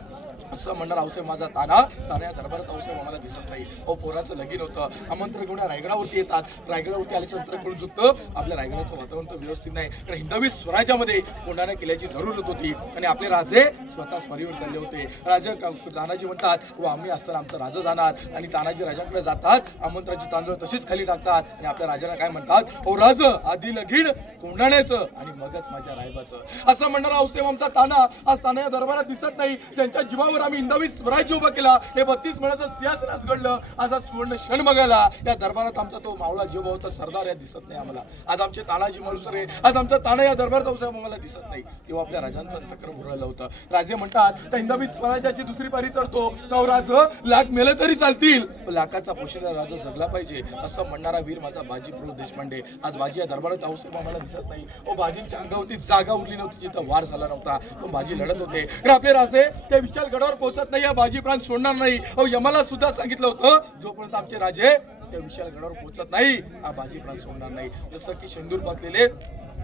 असं म्हणणार आऊसाहेब माझा ताना या दरबारात आऊसाहेब आम्हाला दिसत नाही. पोराचं लगीन होतं, आमंत्रण घेऊन रायगडावरती येतात. रायगडावरती आल्याच्या नंतर कळून चुकतं आपल्या रायगडाचं वातावरण तर व्यवस्थित नाही, कारण हिंदवी स्वराज्यामध्ये कोणाने केल्याची जरूरत होती आणि आपले राजे स्वतः स्वारीवर चालले होते. राजा तानाजी म्हणतात व आम्ही असताना आमचं राजा जाणार, आणि तानाजी राजांकडे जातात, आमंत्रणाची तांदूळ तशीच खाली टाकतात आणि आपल्या राजाला काय म्हणतात, ओ राज आधी लगीन कोंडाण्याचं आणि मगच माझ्या रायबाचं, असं म्हणणार आऊसाहेब आमचा ताना आज ताना या दरबारात दिसत नाही. त्यांच्या जीवावर आम्ही हिंदवी स्वराज्य उभं केला, हे 32 मणाचं सिंहासन आज घडलं. आज हा सुवर्ण क्षण बघायला या दरबारात आमचा तो मावळा जीवभावाचा सरदार या दिसत नाही आम्हाला. आज आमचे तानाजी मळुसरे, आज आमचा ताना या दरबारात आऊसाहेब आम्हाला दिसत नाही, तेव्हा आपल्या राजांचं अंतःकरण उडालं होतं. राजे म्हणतात त्या हिंदवी स्वराज्याची दुसरी पारी चढतो, राज लाख मेले तरी चालतील, लाखाचा पोशिंदा राजा जगला पाहिजे, असं म्हणणारा वीर माझा बाजी प्रभू देशपांडे. आज बाजी या दरबारात आऊसाहेब आम्हाला दिसत नाही. बाजींच्या अंगावरती जागा उरली नव्हती जिथं वार झाला नव्हता, पण बाजी लढत होते. आपले राजे त्या विशाल गडावर पोहोचत नाही, या बाजी प्राण सोडणार नाही. यमाला सुद्धा सांगितलं होतं जोपर्यंत आमचे राजे त्या विशाल गडावर पोहोचत नाही, हा बाजी प्राण सोडणार नाही. जसं की शेंदूर बसलेले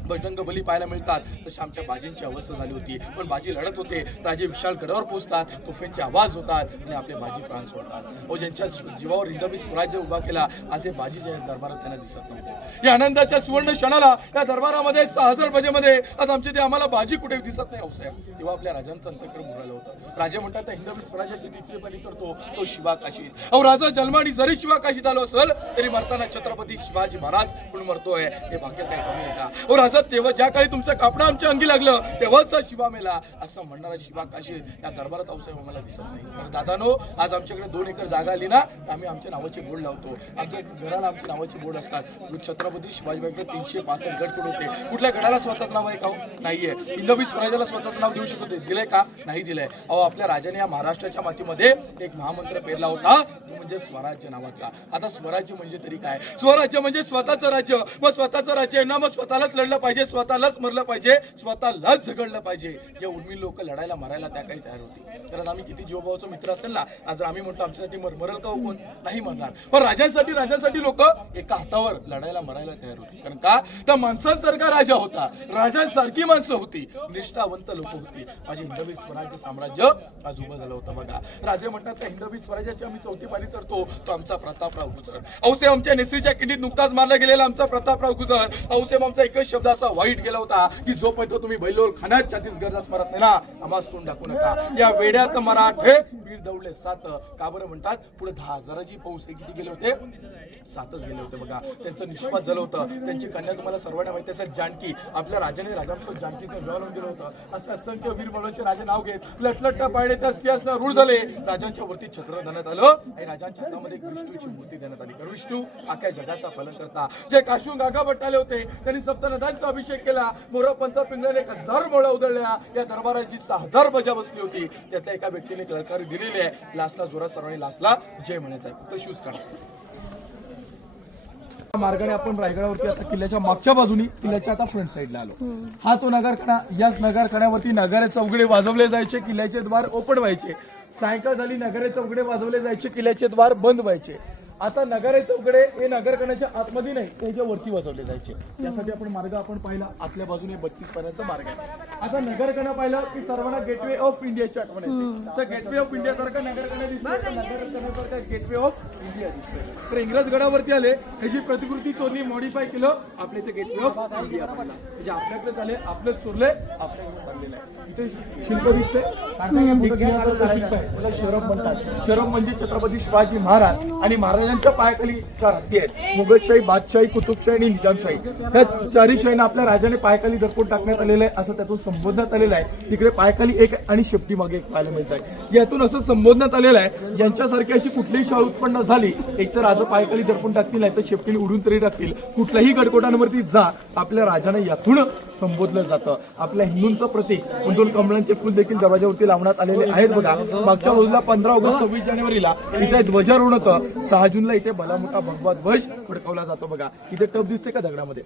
बजरंग बली पाहायला मिळतात, तशी आमच्या बाजींची अवस्था झाली होती. पण बाजी लढत होते, राजे विशाल गडावर पोहोचतात, तोफेंचे आवाज होतात आणि आपले बाजी प्राण सोडतात. ज्यांच्या जीवावर हिंदवी स्वराज्य उभा केला, आज हे बाजीच्या दरबारात त्यांना दिसत नव्हते. या आनंदाच्या सुवर्ण क्षणाला या दरबारामध्ये 6000 बजेमध्ये आज आमचे ते आम्हाला बाजी कुठे दिसत नाही आऊसाहेब, तेव्हा आपल्या राजांचं अंतःकरण उडालं होतं. राजे म्हणतात त्या हिंदवी स्वराज्याची तिसरी पारी चढतो तो शिवा काशीत. राजा जन्माने जरी शिवा काशीत आलो असेल तरी मरताना छत्रपती शिवाजी महाराज म्हणून मरतोय, हे भाग्य काय कमी आहे का? राजा तेव्हा ज्या काळी तुमचं कापडं आमच्या अंगी लागलं तेव्हाच शिवा मेला, असं म्हणणारा शिवा काशीत या दरबारात आऊसाहेब आम्हाला दिसत नाही. कारण दादानो आज आमच्याकडे 2 एकर जागा आली ना, आम्ही आमच्या नावाचे बोर्ड लावतो. आमच्या घराला आमची नावाचे बोर्ड असतात. छत्रपती शिवाजीबाईकडे 365 गड होते. कुठल्या गडाला स्वतःच नाव आहे का? नाहीये. हिंदवी स्वराज्याला स्वतःच नाव देऊ शकतो, दिलंय का? नाही दिलंय. आपल्या राजाने या महाराष्ट्राच्या मातीमध्ये एक महामंत्र पेरला होता, म्हणजे स्वराज्य नावाचा. आता स्वराज्य म्हणजे तरी काय? स्वराज्य म्हणजे स्वतःचं राज्य. मग स्वतःचं राज्य आहे ना, मग स्वतःलाच लढलं पाहिजे, स्वतःलाच मरलं पाहिजे, स्वतःलाच झगडलं पाहिजे. जे उर्मिळ लोक लढायला मरायला त्या काही तयार होते. कारण आम्ही किती जीवभावाचा मित्र असेल ना, आज आम्ही म्हटलं आमच्यासाठी मरल का कोण? नाही मरणार. पण राजांसाठी लोक एका हातावर लढायला मरायला तयार होती. कारण का? तर माणसांसारखा राजा होता, राजांसारखी माणसं होती, निष्ठावंत लोक होती. माझे हिंदवी स्वराज्य साम्राज्य आज उभं झालं होतं. बघा राजे म्हणतात त्या हिंदवी स्वराज्याची आम्ही 4थी पारी चढतो, तो आमचा प्रतापराव गुजर. आऊसाहेब आमच्या नेसरीच्या किंडीत नुकताच मारला गेलेला आमचा प्रतापराव गुजर. आऊसाहेब आमचा एकच शब्द असा वाईट गेला होता की जोपर्यंत तुम्ही बैलोल खाण्यात छत्तीसगडला स्मरत नाही ना, आम्हाला तोंड टाकू नका. या वेड्यात मराठे वीर दौडले 7. का बरं म्हणतात? पुढे 10,000ची फौज किती गेले होते? 7च गेले होते. बघा त्यांचं निष्पात झालं होतं. त्यांची कन्या तुम्हाला सर्वांना माहिती असेल, जानकी. आपल्या राजाने राजांसोबत जानकीचं विवाह लावून दिलं होतं. असं असंख्य वीर म्हणूनचे राजे नाव घेत लटलट पायडे त्या सिंहासनावर रूढ झाले. राजांच्या वरती छत्र देण्यात आलं आणि राजांच्या हातामध्ये एक विष्णूची मूर्ती देण्यात आली. कारण विष्णू अख्ख्या जगाचा पालन करता. जे काशू गागा भट्टाले होते त्यांनी सप्तनद्यांचा अभिषेक केला. मोरपंत पिंगळ्याने 1000 मोळा उधळल्या. या दरबाराची 6000 बजा बसली होती. त्यातल्या एका व्यक्तीने ललकारी दिलेली आहे, लासला जोरात सर्वांनी लासला जय म्हणायचा आहे. फक्त शूज काढा. मार्गाने आपण रायगडावरती आता किल्ल्याच्या मागच्या बाजूनी किल्ल्याच्या आता फ्रंट साईडला आलो. हा तो नगरखाना. याच नगरखान्यावरती नगारे चौघडे वाजवले जायचे, किल्ल्याचे द्वार ओपन व्हायचे. सायंकाळ झाली नगारे चौघडे वाजवले जायचे, किल्ल्याचे द्वार बंद व्हायचे. आता नगारे चौकडे हे नगरखान्याच्या आतमध्ये नाही, त्याच्या वरती वाजवले जायचे. त्यासाठी आपण मार्ग पाहिला, आतल्या बाजूने 32 पाण्याचा मार्ग आहे. आता नगरखाना पाहिलं की सर्वांना गेटवे ऑफ इंडियाची आठवण येते. तर गेटवे ऑफ इंडिया सारखा नगरखाना दिसतो, नगरखान्यासारखा गेटवे ऑफ इंडिया दिसतोय. तर इंग्रज गडावरती आले, ह्याची प्रतिकृती चोरली, मॉडिफाय केलं, आपल्या इथे गेटवे ऑफ इंडिया पाहिला. म्हणजे आपल्याकडे झाले, आपलेच चोरले, आपल्याकडे चाललेलं आहे. इथे शिल्प दिसते, शरफ म्हणतात. शरफ म्हणजे छत्रपती शिवाजी महाराज आणि महाराजांच्या पायाखाली 4 हत्ती आहेत. मुघलशाही, बादशाही, कुतुबशाही आणि निजामशाही. ह्या 4ही शाहींना आपल्या राजाने पायाखाली दरपून टाकण्यात आलेलं आहे, असं त्यातून संबोधण्यात आलेलं आहे तिकडे पायाखाली एक आणि शेपटी मागे एक पाहायला मिळत आहे. यातून असं संबोधण्यात आलेलं आहे ज्यांच्यासारखी अशी कुठलीही शाळा उत्पन्न झाली एक तर राजा पायाखाली दडपून टाकतील नाही तर शेपटीने उडून तरी टाकतील. कुठल्याही गडकोटांवरती जा आपल्या राजाने यातून संबोधलं जातं. आपल्या हिंदूंचं प्रतीक म्हणून कमळांचे फुल देखील दरवाजावरती लावण्यात आलेले आहेत बघा. मागच्या बाजूला 15 ऑगस्ट 26 जानेवारीला इथे ध्वजारोहण होतं. 6 जूनला इथे भला मोठा भगवा ध्वज फडकवला जातो बघा. इथे टप दिसते का दगडामध्ये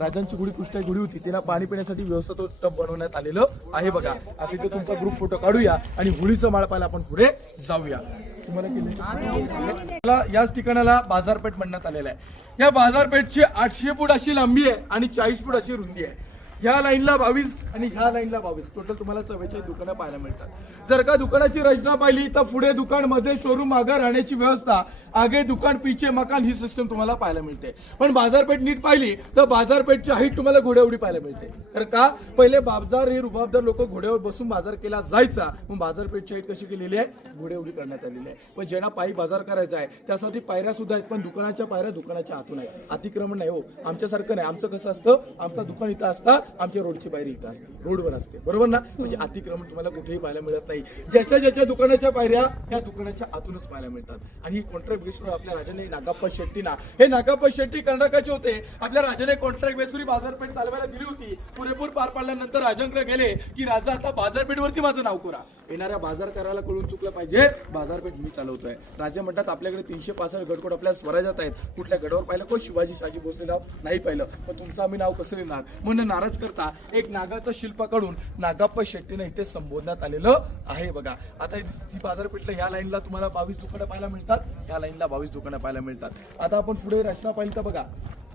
राजांची गुढी पृष्ठाची गुढी होती तिला पाणी पिण्यासाठी व्यवस्था तो टप बनवण्यात आलेलं आहे बघा. आता इथे तुमचा ग्रुप फोटो काढूया आणि होळीचं माळ पाहायला आपण पुढे जाऊया. तुम्हाला याच ठिकाणाला बाजारपेठ म्हणण्यात आलेलं आहे. या बाजारपेठची 800 फूट अशी लांबी आहे आणि 40 फूट अशी रुंदी आहे. ह्या लाईनला 22 आणि ह्या लाईनला 22 टोटल तुम्हाला 44 दुकानं पाहायला मिळतात. जर का दुकानाची रचना पाहिली तर पुढे दुकान मध्ये शोरूम मागे राहण्याची व्यवस्था आगे दुकान पीछे मकान ही सिस्टम तुम्हाला पाहायला मिळते. पण बाजारपेठ नीट पाहिली तर बाजारपेठची हाईट तुम्हाला घोड्यावडी पाहायला मिळते. तर का पहिले बाजार हे रुबाबदार लोक घोड्यावर बसून बाजार केला जायचा. मग बाजारपेठची हाईट कशी केलेली आहे घोड्यावडी करण्यात आलेली आहे. पण ज्यांना पायी बाजार करायचा आहे त्यासाठी पायऱ्या सुद्धा आहेत पण दुकानाच्या पायऱ्या दुकानाच्या आतून आहेत. अतिक्रमण नाही हो आमच्यासारखं नाही. आमचं कसं असतं आमचं दुकान इथं असतं आमच्या रोडची पायरी इथं असते रोडवर असते बरोबर ना. म्हणजे अतिक्रमण तुम्हाला कुठेही पाहायला मिळत नाही. ज्याच्या ज्याच्या दुकानाच्या पायऱ्या ह्या दुकानाच्या आतूनच पाहायला मिळतात. आणि कॉन्ट्रॅक्ट बेसवर आपल्या राजाने नागाप्पा शेट्टी ना हे नागाप्पा शेट्टी कर्नाटकाचे होते. आपल्या राजाने कॉन्ट्रॅक्ट बेसवर बाजारपेठ चालवायला दिली होती. पुरेपूर पार पाडल्यानंतर राजांकडे गेले की राजा आता बाजारपेठवरती माझं नाव करा. येणाऱ्या बाजार करायला कळून चुकलं पाहिजे बाजारपेठ मी चालवतोय. राजे म्हणतात आपल्याकडे 365 गडकोट आपल्याला स्वराज्यात आहेत. कुठल्या गडावर पाहिलं कोण शिवाजी शाजी भोसले नाव नाही पाहिलं पण तुमचं आम्ही नाव कसं लिहिणार म्हणून नाराज करता एक नागाचं शिल्प काढून नागाप्पा शेट्टीने इथे संबोधण्यात आलेलं आहे बघा. आता ही बाजारपेठला ह्या लाईनला तुम्हाला 22 दुकानं पाहायला मिळतात. ह्या लाईनला 22 दुकानं पाहायला मिळतात. आता आपण पुढे रचना पाहिली तर बघा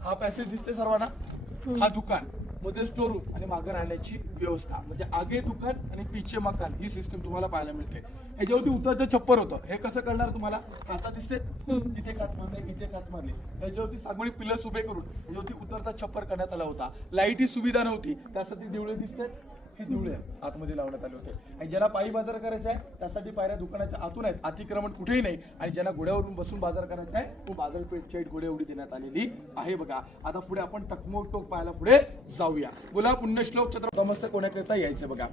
हा पॅसेज दिसते सर्वांना. हा दुकान मध्ये स्टोरूम आणि मागे राहण्याची व्यवस्था म्हणजे आगे दुकान आणि पिछे मकान ही सिस्टम तुम्हाला पाहायला मिळते. याच्यावरती उतरचं छप्पर होतं. हे कसं करणार तुम्हाला काचा दिसते तिथे काच मारले इथे काच मारले. याच्यावरती सागवणी पिलर्स उभे करून याच्यावरती उतरचा छप्पर करण्यात आला होता. लाईट ही सुविधा नव्हती त्यासाठी दिवळे दिसते ही दिवळे आतमध्ये लावण्यात आले होते. आणि ज्यांना पायी बाजार करायचा आहे त्यासाठी पायऱ्या दुकानाच्या आतून आहेत. अतिक्रमण कुठेही नाही. आणि ज्यांना घोड्यावरून बसून बाजार करायचा आहे तो बाजारपेठची हाईट घोड्या एवढी देण्यात आलेली आहे बघा. आता पुढे आपण टकमोक टोक पाहायला पुढे जाऊया. बोला पुण्यश्लोक छत्रपती कोणाकरता यायचं बघा.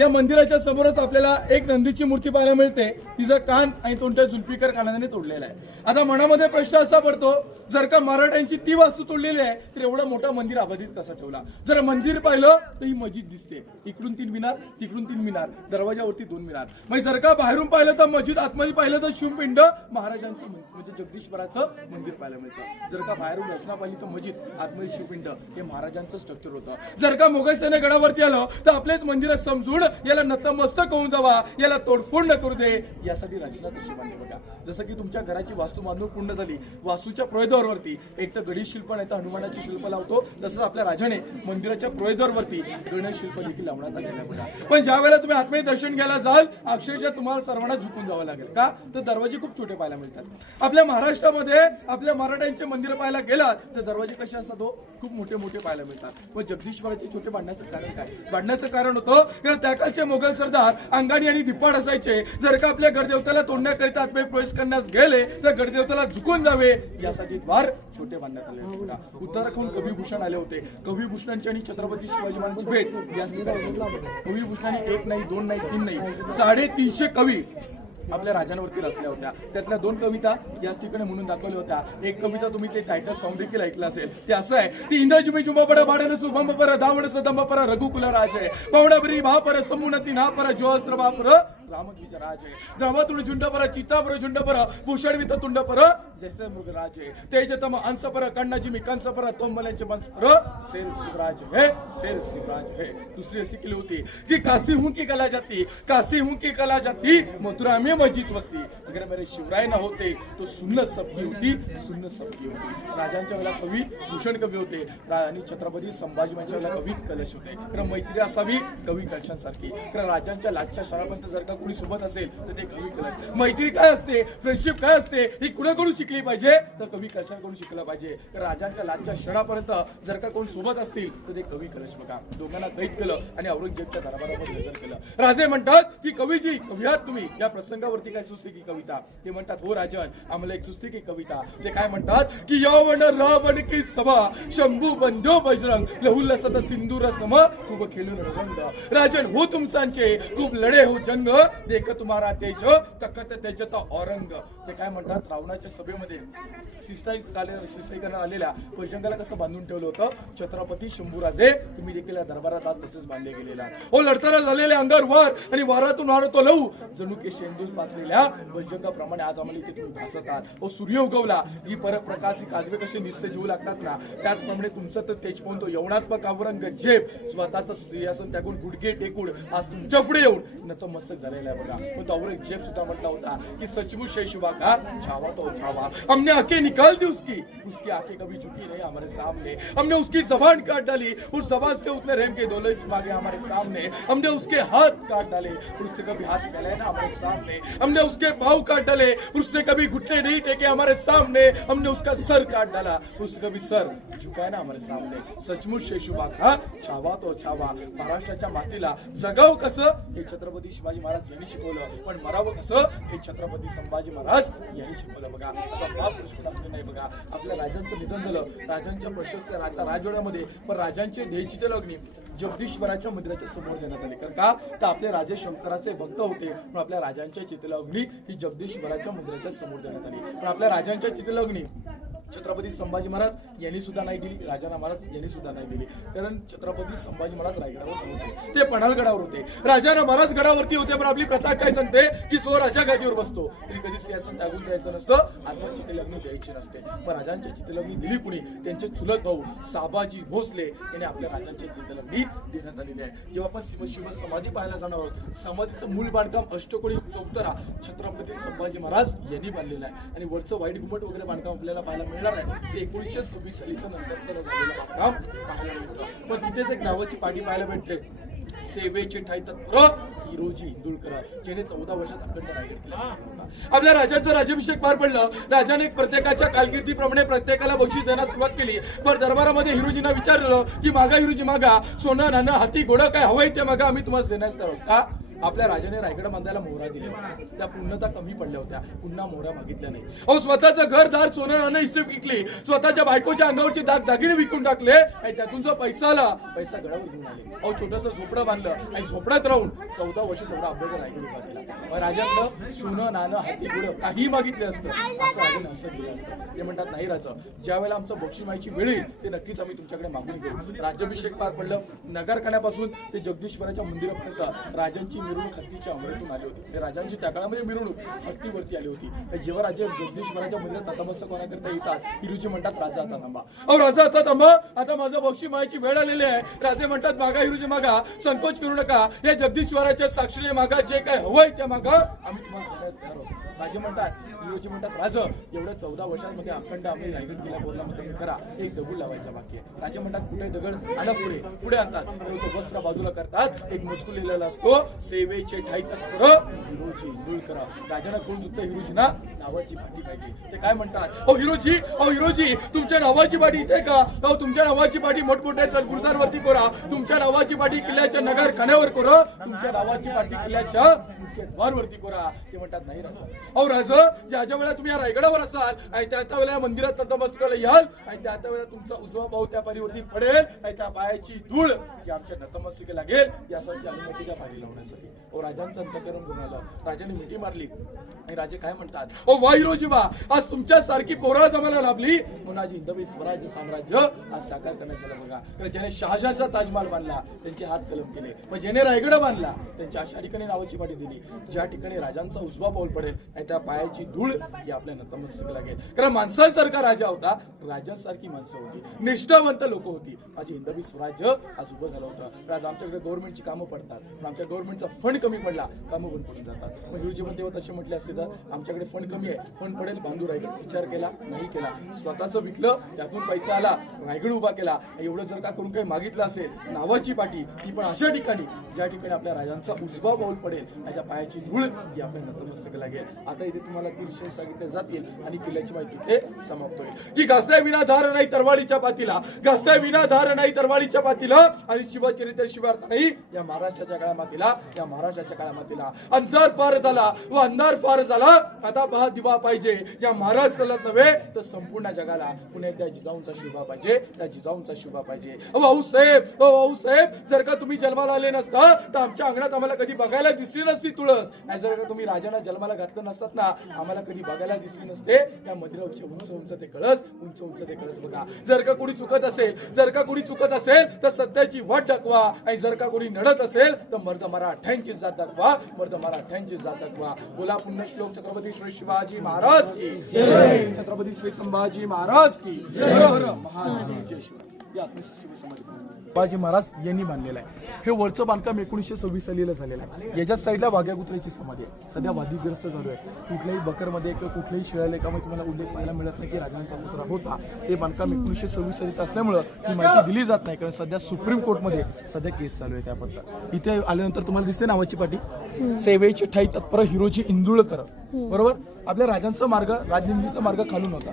या मंदिराच्या समोरच आपल्याला एक नंदीची मूर्ती पाहायला मिळते. तिचं कान आणि तोंडच्या जुल्फिकार कानाने तोडलेला आहे. आता मनामध्ये प्रश्न असा पडतो जर का मराठ्यांची ती वास्तू तोडलेली आहे तर एवढं मोठं मंदिर अबाधित कसा ठेवला. जर मंदिर पाहिलं तर ही मस्जिद दिसते. इकडून 3 मिनार तिकडून 3 मिनार दरवाजावरती 2 मिनार. म्हणजे जर का बाहेरून पाहिलं तर मस्जिद आतमध्ये पाहिलं तर शिवपिंड महाराजांचं म्हणजे जगदीश्वराचं मंदिर पाहायला मिळतं. जर का बाहेरून रचना पाहिली तर मस्जिद आतमध्ये शिवपिंड हे महाराजांचं स्ट्रक्चर होतं. जर का मोगल सैन्य गडावरती आलं तर आपलेच मंदिर समजून याला नतमस्तक होऊन जावा याला तोडफोड न करू दे यासाठी रचना तशी बांधली बघा. जसं की तुमच्या घराची वास्तू बांधून पूर्ण झाली वास्तूच्या प्रवेशद्वारावरती एक तर गणेश शिल्प नाही तर हनुमानाची शिल्प लावतो. तसंच आपल्या राजाने मंदिराच्या प्रवेशद्वारावरती गणेश शिल्प देखील लावण्यात आलेलं आहे बघा. पण ज्या वेळेला तुम्ही आतमध्ये दर्शन घ्यायला जाल अक्षरशः तुम्हाला सर्वांना झुकून जावं लागेल का तर दरवाजे खूप छोटे पाहायला मिळतात. आपल्या महाराष्ट्रामध्ये आपल्या मराठ्यांचे मंदिर पाहायला गेलात तर दरवाजे कसे असतात हो खूप मोठे मोठे पाहायला मिळतात. पण जगदीश्वराचे छोटे बांधण्याचं कारण काय बांधण्याचं कारण होतं कारण त्या काळचे मोगल सरदार अंगाडी आणि धिप्पाड असायचे. जर का आपल्या गडदेवताला तोडण्याकरिता आतमध्ये प्रवेश करण्यास गेले तर गडदेवताला झुकून जावे यासाठी द्वार छोटे बांधण्यात आले होते. उत्तराखंड कविभूषण आले होते. कविभूषणांची आणि छत्रपती शिवाजी महाराजांची भेट याच ठिकाणी. कविभूषणांनी 1 नाही 2 नाही 3 नाही 350 कवी आपल्या राजांवरती रचल्या होत्या. त्यातल्या 2 कविता याच ठिकाणी म्हणून दाखवल्या होत्या. एक कविता तुम्ही ते टायटल सॉन्ग देखील ऐकलं असेल. ते असं आहे ती इंद्रजुमी जुंबपरा बाडन सुभंब पर दावण सदंबपर रघुकुल राजे पवणबरी भापर समुनती नापर जोस्त्र बापर रामध्वज राजे द्रवतुण झुंडपर चित्तापर झुंडपर भूषणवित तुंडपर जैसे मृगराजे तेजतम अंशपर कण्णजिमी कंसपर तोंबल्याचे वंशपर शेर शिवराज है शेर शिवराज है. दुसरी अशी केली होती की काशी हूं की कला जाती काशी हूं की कला जाती मथुरा में मस्जिद वस्ती अगर मेरे शिवराय न होते तो सुन्न सबकी होती सुन्न सबकी होती. राजांच्या वेळेला कवी भूषण कवी होते आणि छत्रपती संभाजी यांच्या वेळेला कवी कलश होते. तर मैत्री असावी कवी कलशांसारखी. तर राजांच्या लाजच्या शाळापर्यंत जर का कोणी सोबत असेल तर ते कवी कलश. मैत्री काय असते, फ्रेंडशिप काय असते, ही कुणाकडून शिकली पाहिजे तर कवी कलशाकडून शिकलं पाहिजे. तर राजांच्या लाटच्या क्षणापर्यंत जर का कोण सोबत असतील तर ते कवी कलश बघा. दोघांना कैद केलं आणि औरंगजेबच्या दरबारामध्ये हजर केलं. राजे म्हणतात की कवीजी, कवी आहात तुम्ही, या प्रसंगावरती काय सुचते की कविता? ते म्हणतात हो राजन, आम्हाला एक सुचते की कविता. ते काय म्हणतात की यावण रावण की सभा, शंभू बंधो बजरंग, लहुल्लसत सिंदूर सम, खूप खेळून रंग. राजन हो तुमसांचे, खूप लढे हो जंग, देख तुम्हारा तेज, तखत तेजता औरंग. ते काय म्हणतात, रावणाच्या सभेमध्ये शिष्टाईकरण आलेल्या बजरंगाला कसं बांधून ठेवलं होतं, छत्रपती शंभूराजे तुम्ही देखील या दरबारात आहात तसेच बांधले गेलेला. ओ लढताना झालेले अंगार वार आणि वारातून वारतो लहू, जणू के शेंदूर पासलेल्या बजरंगाप्रमाणे आज आम्हाला इथे तुम्ही भासत आहात. ओ सूर्य उगवला की परप्रकाशी काजवे कसे निस्ते जीव लागतात ना, त्याचप्रमाणे तुमचं तर तेज पाहून तो यवनात्मक कावरंग जेब स्वतःचं सिंहासन त्यागून गुडघे टेकून आज तुमच्या पुढे येऊन नतमस्तक झालेला आहे बघा. पण तो औरंगजेब सुद्धा म्हटला होता की सचमुच शेषुबा का छावा तो छावा, हमने आंखें निकाल दी उसकी आंखें कभी झुकी नहीं हमारे सामने, हमने उसकी जबान काट डाली उस जबान से उतने रहम के दौलत मांगे हमारे सामने, हमने उसके हाथ काट डाले उससे कभी हाथ फैलाए ना हमारे सामने, हमने उसके पाँव काट डाले उसने कभी घुटने नहीं टेके हमारे सामने, हमने उसका सर काट डाला उससे कभी सर झुकाए ना हमारे सामने. सचमुच शेषुबा का छावा तो छावा. महाराष्ट्राच्या मातीला जगाव कसं हे छत्रपती शिवाजी महाराज यांनी शिकवलं, पण मरावं कसं हे छत्रपती संभाजी महाराज यांनी शिकवलं बघा. असा बाप दृष्टिकोन नाही बघा. आपल्या राजांचं निधन झालं, राजांच्या प्रशस्त राजवाड्यामध्ये, पण राजांचे न्यायची लग्नी जगदीश्वराच्या मंदिराच्या समोर देण्यात आले. कारण का तर आपले राजे शंकराचे भक्त होते, पण आपल्या राजांच्या चित्रलग्नी ही जगदीश्वराच्या मंदिराच्या समोर देण्यात आली. पण आपल्या राजांच्या चित्रलग्नी छत्रपती संभाजी महाराज यांनी सुद्धा नाही दिली, राजाराम महाराज यांनी सुद्धा नाही दिली. कारण छत्रपती संभाजी महाराज रायगडावर नव्हते, ते पन्हाळगडावर होते. राजाराम महाराज गडावरती होते, पण आपली प्रथा काय सांगते की जो राजा गादीवर बसतो तरी कधी सिंहासन टाकून जायचं नसतं, आता चित्रलग्नी द्यायची नसते. पण राजांच्या चित्रलग्नी दिली कुणी, त्यांचे चुलत भाऊ साबाजी भोसले यांनी आपल्या राजांच्या चित्रलग्नी देण्यात आलेली आहे. जेव्हा आपण शिव समाधी पाहायला जाणार आहोत, समाधीचं मूळ बांधकाम अष्टकोनी चौतरा छत्रपती संभाजी महाराज यांनी बांधलेलं आहे. आणि वरचं वाईट घुमट वगैरे बांधकाम आपल्याला पाहायला मिळणार आहे, ते 1926 सालीचं नंतरचं झालेलं बांधकाम पाहायला मिळतं. पण तिथेच एक नावाची पाठी पाहायला भेटते, सेवेचे ठाई तत्पर हिरोजी इंदुलकर, ज्याने 14 वर्षात अखंड रायगड केला. आपल्या राजाचं राज्याभिषेक पार पडलं. राजाने प्रत्येकाच्या कारकिर्दीप्रमाणे प्रत्येकाला बक्षीस देण्यास सुरुवात केली. पण दरबारामध्ये हिरोजींना विचारलं की मागा हिरोजी मागा, सोनं नाणं हाती घोडं काय हवंय ते मागा, आम्ही तुम्हाला देण्यास तयार आहोत. का आपल्या राजाने रायगड बांधायला मोहरा दिल्या, त्या पूर्णता कमी पडल्या होत्या, पुन्हा मोहरा मागितल्या नाही. अहो स्वतःचं घरदार सोनं नाणं इस्टेट विकली, स्वतःच्या बायकोच्या अंगावरची दागिने विकून टाकले आणि त्यातून जो पैसा आला पैसा गडावर घेऊन आले. अहो छोटंसं झोपडं बांधलं आणि झोपड्यात राहून 14 वर्ष तेवढा अभ्यास रायगड उभा केला. राजातलं सोनं नाणं हाती घोडं काही मागितलं असतं, असं राजाने असं दिलं असतं. ते म्हणतात नाही राजा, ज्या वेळेला आमचं बक्षीस माहिती वेळ येईल ते नक्कीच आम्ही तुमच्याकडे मागून घेऊ. राज्याभिषेक पार पडलं. नगरखान्यापासून ते जगदीश्वराच्या मंदिरापर्यंत राजांची मिरवणूक हत्तीच्या अंमरेतून आली होती. राजांची त्या काळामध्ये मिरवणूक हत्तीवरती आली होती. जेव्हा राजे जगदीश्वराच्या मंदिरात नतमस्तक होण्याकरता येतात, हिरोजी म्हणतात राजा आता थांबा. अहो राजा आता थांबा, आता माझं बक्षीस मागायची वेळ आलेली आहे. राजे म्हणतात मागा हिरोजी मागा, संकोच करू नका, या जगदीश्वराच्या साक्षीने मागा, जे काय हवंय ते मागा, आम्ही तुम्हाला देण्यास तयार आहोत. राजे म्हणतात, हिरोजी म्हणतात राजा एवढ्या 14 वर्षांमध्ये अखंड आम्ही रायगड किल्ला बोलण्यामध्ये करा, एक दगड लावायचा बाकी आहे. राजे म्हणतात कुठे दगड आणा, पुढे पुढे आणतात, त्याचं वस्त्र बाजूला करतात, एक मजकूर लिहिलेला असतो, सेवेचे ठाई तत्पर हिरोजी इंदुलकर. राजाला कोण चुकतं, हिरोजीना नावाची पाठी पाहिजे. ते काय म्हणतात, अहो हिरोजी, अहो हिरोजी तुमच्या नावाची पाठी इथे का, अहो तुमच्या नावाची पाठी मोठमोठ्या गुरुद्वारवरती करा, तुमच्या नावाची पाठी किल्ल्याच्या नगर खाण्यावर करा, तुमच्या नावाची पाठी किल्ल्याच्या मुख्य द्वारवरती करा. ते म्हणतात नाही राजा. अहो राजा, ज्या वेळेला तुम्ही या रायगडावर असाल आणि त्या वेळेला मंदिरात नतमस्तकाला याल आणि त्या वेळेला तुमचा उजवा पाऊ त्या पारीवरती पडेल आणि त्या पायाची धूळ की आमच्या नतमस्तकी लागेल, यासाठी आम्ही मोठी त्या पारी लावण्यासाठी. अहो राजांचं अंतकरण गुणालं, राजाने मिठी मारली आणि राजे काय म्हणतात, ओ वा हिरोजी वा, आज तुमच्यासारखी पोरा जमाला लाभली म्हणून आज हिंदवी स्वराज्य साम्राज्य आज साकार करण्यात आलं बघा. तर ज्याने शहाजहानचा ताजमहाल बांधला त्यांचे हात कलम केले, पण ज्याने रायगड बांधला त्यांच्या अशा ठिकाणी नावाची पाठी दिली, ज्या ठिकाणी राजांचा उजवा पाऊल पडेल आणि त्या पायाची धूळ ही आपल्या नतमस्तक लागेल. कारण माणसांसारखा राजा होता, राजांसारखी माणसं होती, निष्ठावंत लोक होती. माझे हिंदवी स्वराज्य आज उभं झालं होतं. तर आज आमच्याकडे गव्हर्नमेंटची कामं पडतात, पण आमच्या गव्हर्नमेंटचा फंड कमी पडला, कामं बंद पडून जातात. मग हिरोजी पण तेव्हा तसे म्हटले असते तर आमच्याकडे फंड कमी आहे, फंड पडेल बांधू रायगड. विचार केला नाही केला, स्वतःच विकलं, त्यातून पैसा आला, रायगड उभा केला. एवढं जर का करून काही मागितलं असेल, नावाची पाठी ती पण अशा ठिकाणी ज्या ठिकाणी आपल्या राजांचा उजवा पाऊल पडेल, त्याच्या पायाची धूळ ही आपल्या नतमस्तक लागेल. आता इथे तुम्हाला 3 विषय सांगितले जातील आणि किल्ल्याची माहिती इथे समाप्त होईल. की घासल्या विना धार नाही तरवाळीच्या पातीला, घासल्या विना धार नाही तरवाळीच्या पातीला, आणि शिवचरित्र शिवार्थ नाही या महाराष्ट्राच्या काळामातीला, या महाराष्ट्राच्या काळामातीला अंधार फार झाला व अंधार फार झाला. आता पहा दिवा पाहिजे या महाराष्ट्राला नव्हे तर संपूर्ण जगाला. पुन्हा त्या जिजाऊंचा शिवा पाहिजे, त्या जिजाऊंचा शिवा पाहिजे. भाऊ साहेब, जर का तुम्ही जन्माला आले नसता तर आमच्या अंगणात आम्हाला कधी बघायला दिसली नसती तुळस. आणि जर का तुम्ही राजांना जन्माला घातलं नसतात ना, आम्हाला कधी बघायला दिसली नसते या मंदिरावरचे उंच उंच ते कळस, उंच उंच ते कळस बघा. जर का कोणी चुकत असेल, जर का कोणी चुकत असेल तर सत्याची वाट दाखवा, आणि जर का कोणी नडत असेल तर मर्द मराठ्यांची जात दाखवा, मर्द मराठ्यांची जात दाखवा. बोला पुण्यश्लोक छत्रपती श्री शिवाजी महाराज की जय, छत्रपती श्री संभाजी महाराज की जय. हर हर महादेव, जय शिवराय. या शिवाजी महाराज यांनी बांधलेलं आहे. हे वरचं बांधकाम 1926 सालीला झालेलं आहे. याच्या साईडला वाघ्या कुत्र्याची समाधी आहे. सध्या वादीग्रस्त झालो आहे. कुठल्याही बकरमध्ये किंवा कुठल्याही शिळालेखामध्ये तुम्हाला उल्लेख पाहायला मिळत नाही की राजांचा पुत्र होता. ते बांधकाम 1926 सालीचं असल्यामुळं ही माहिती दिली जात नाही, कारण सध्या सुप्रीम कोर्टमध्ये सध्या केस चालू आहे त्याबद्दल. इथे आल्यानंतर तुम्हाला दिसते नावाची पाटी, सेवेची ठाई तत्पर हिरोजी इंदुळकर, बरोबर. आपल्या राजांचा मार्ग, राजनिंदीचा मार्ग खालून होता.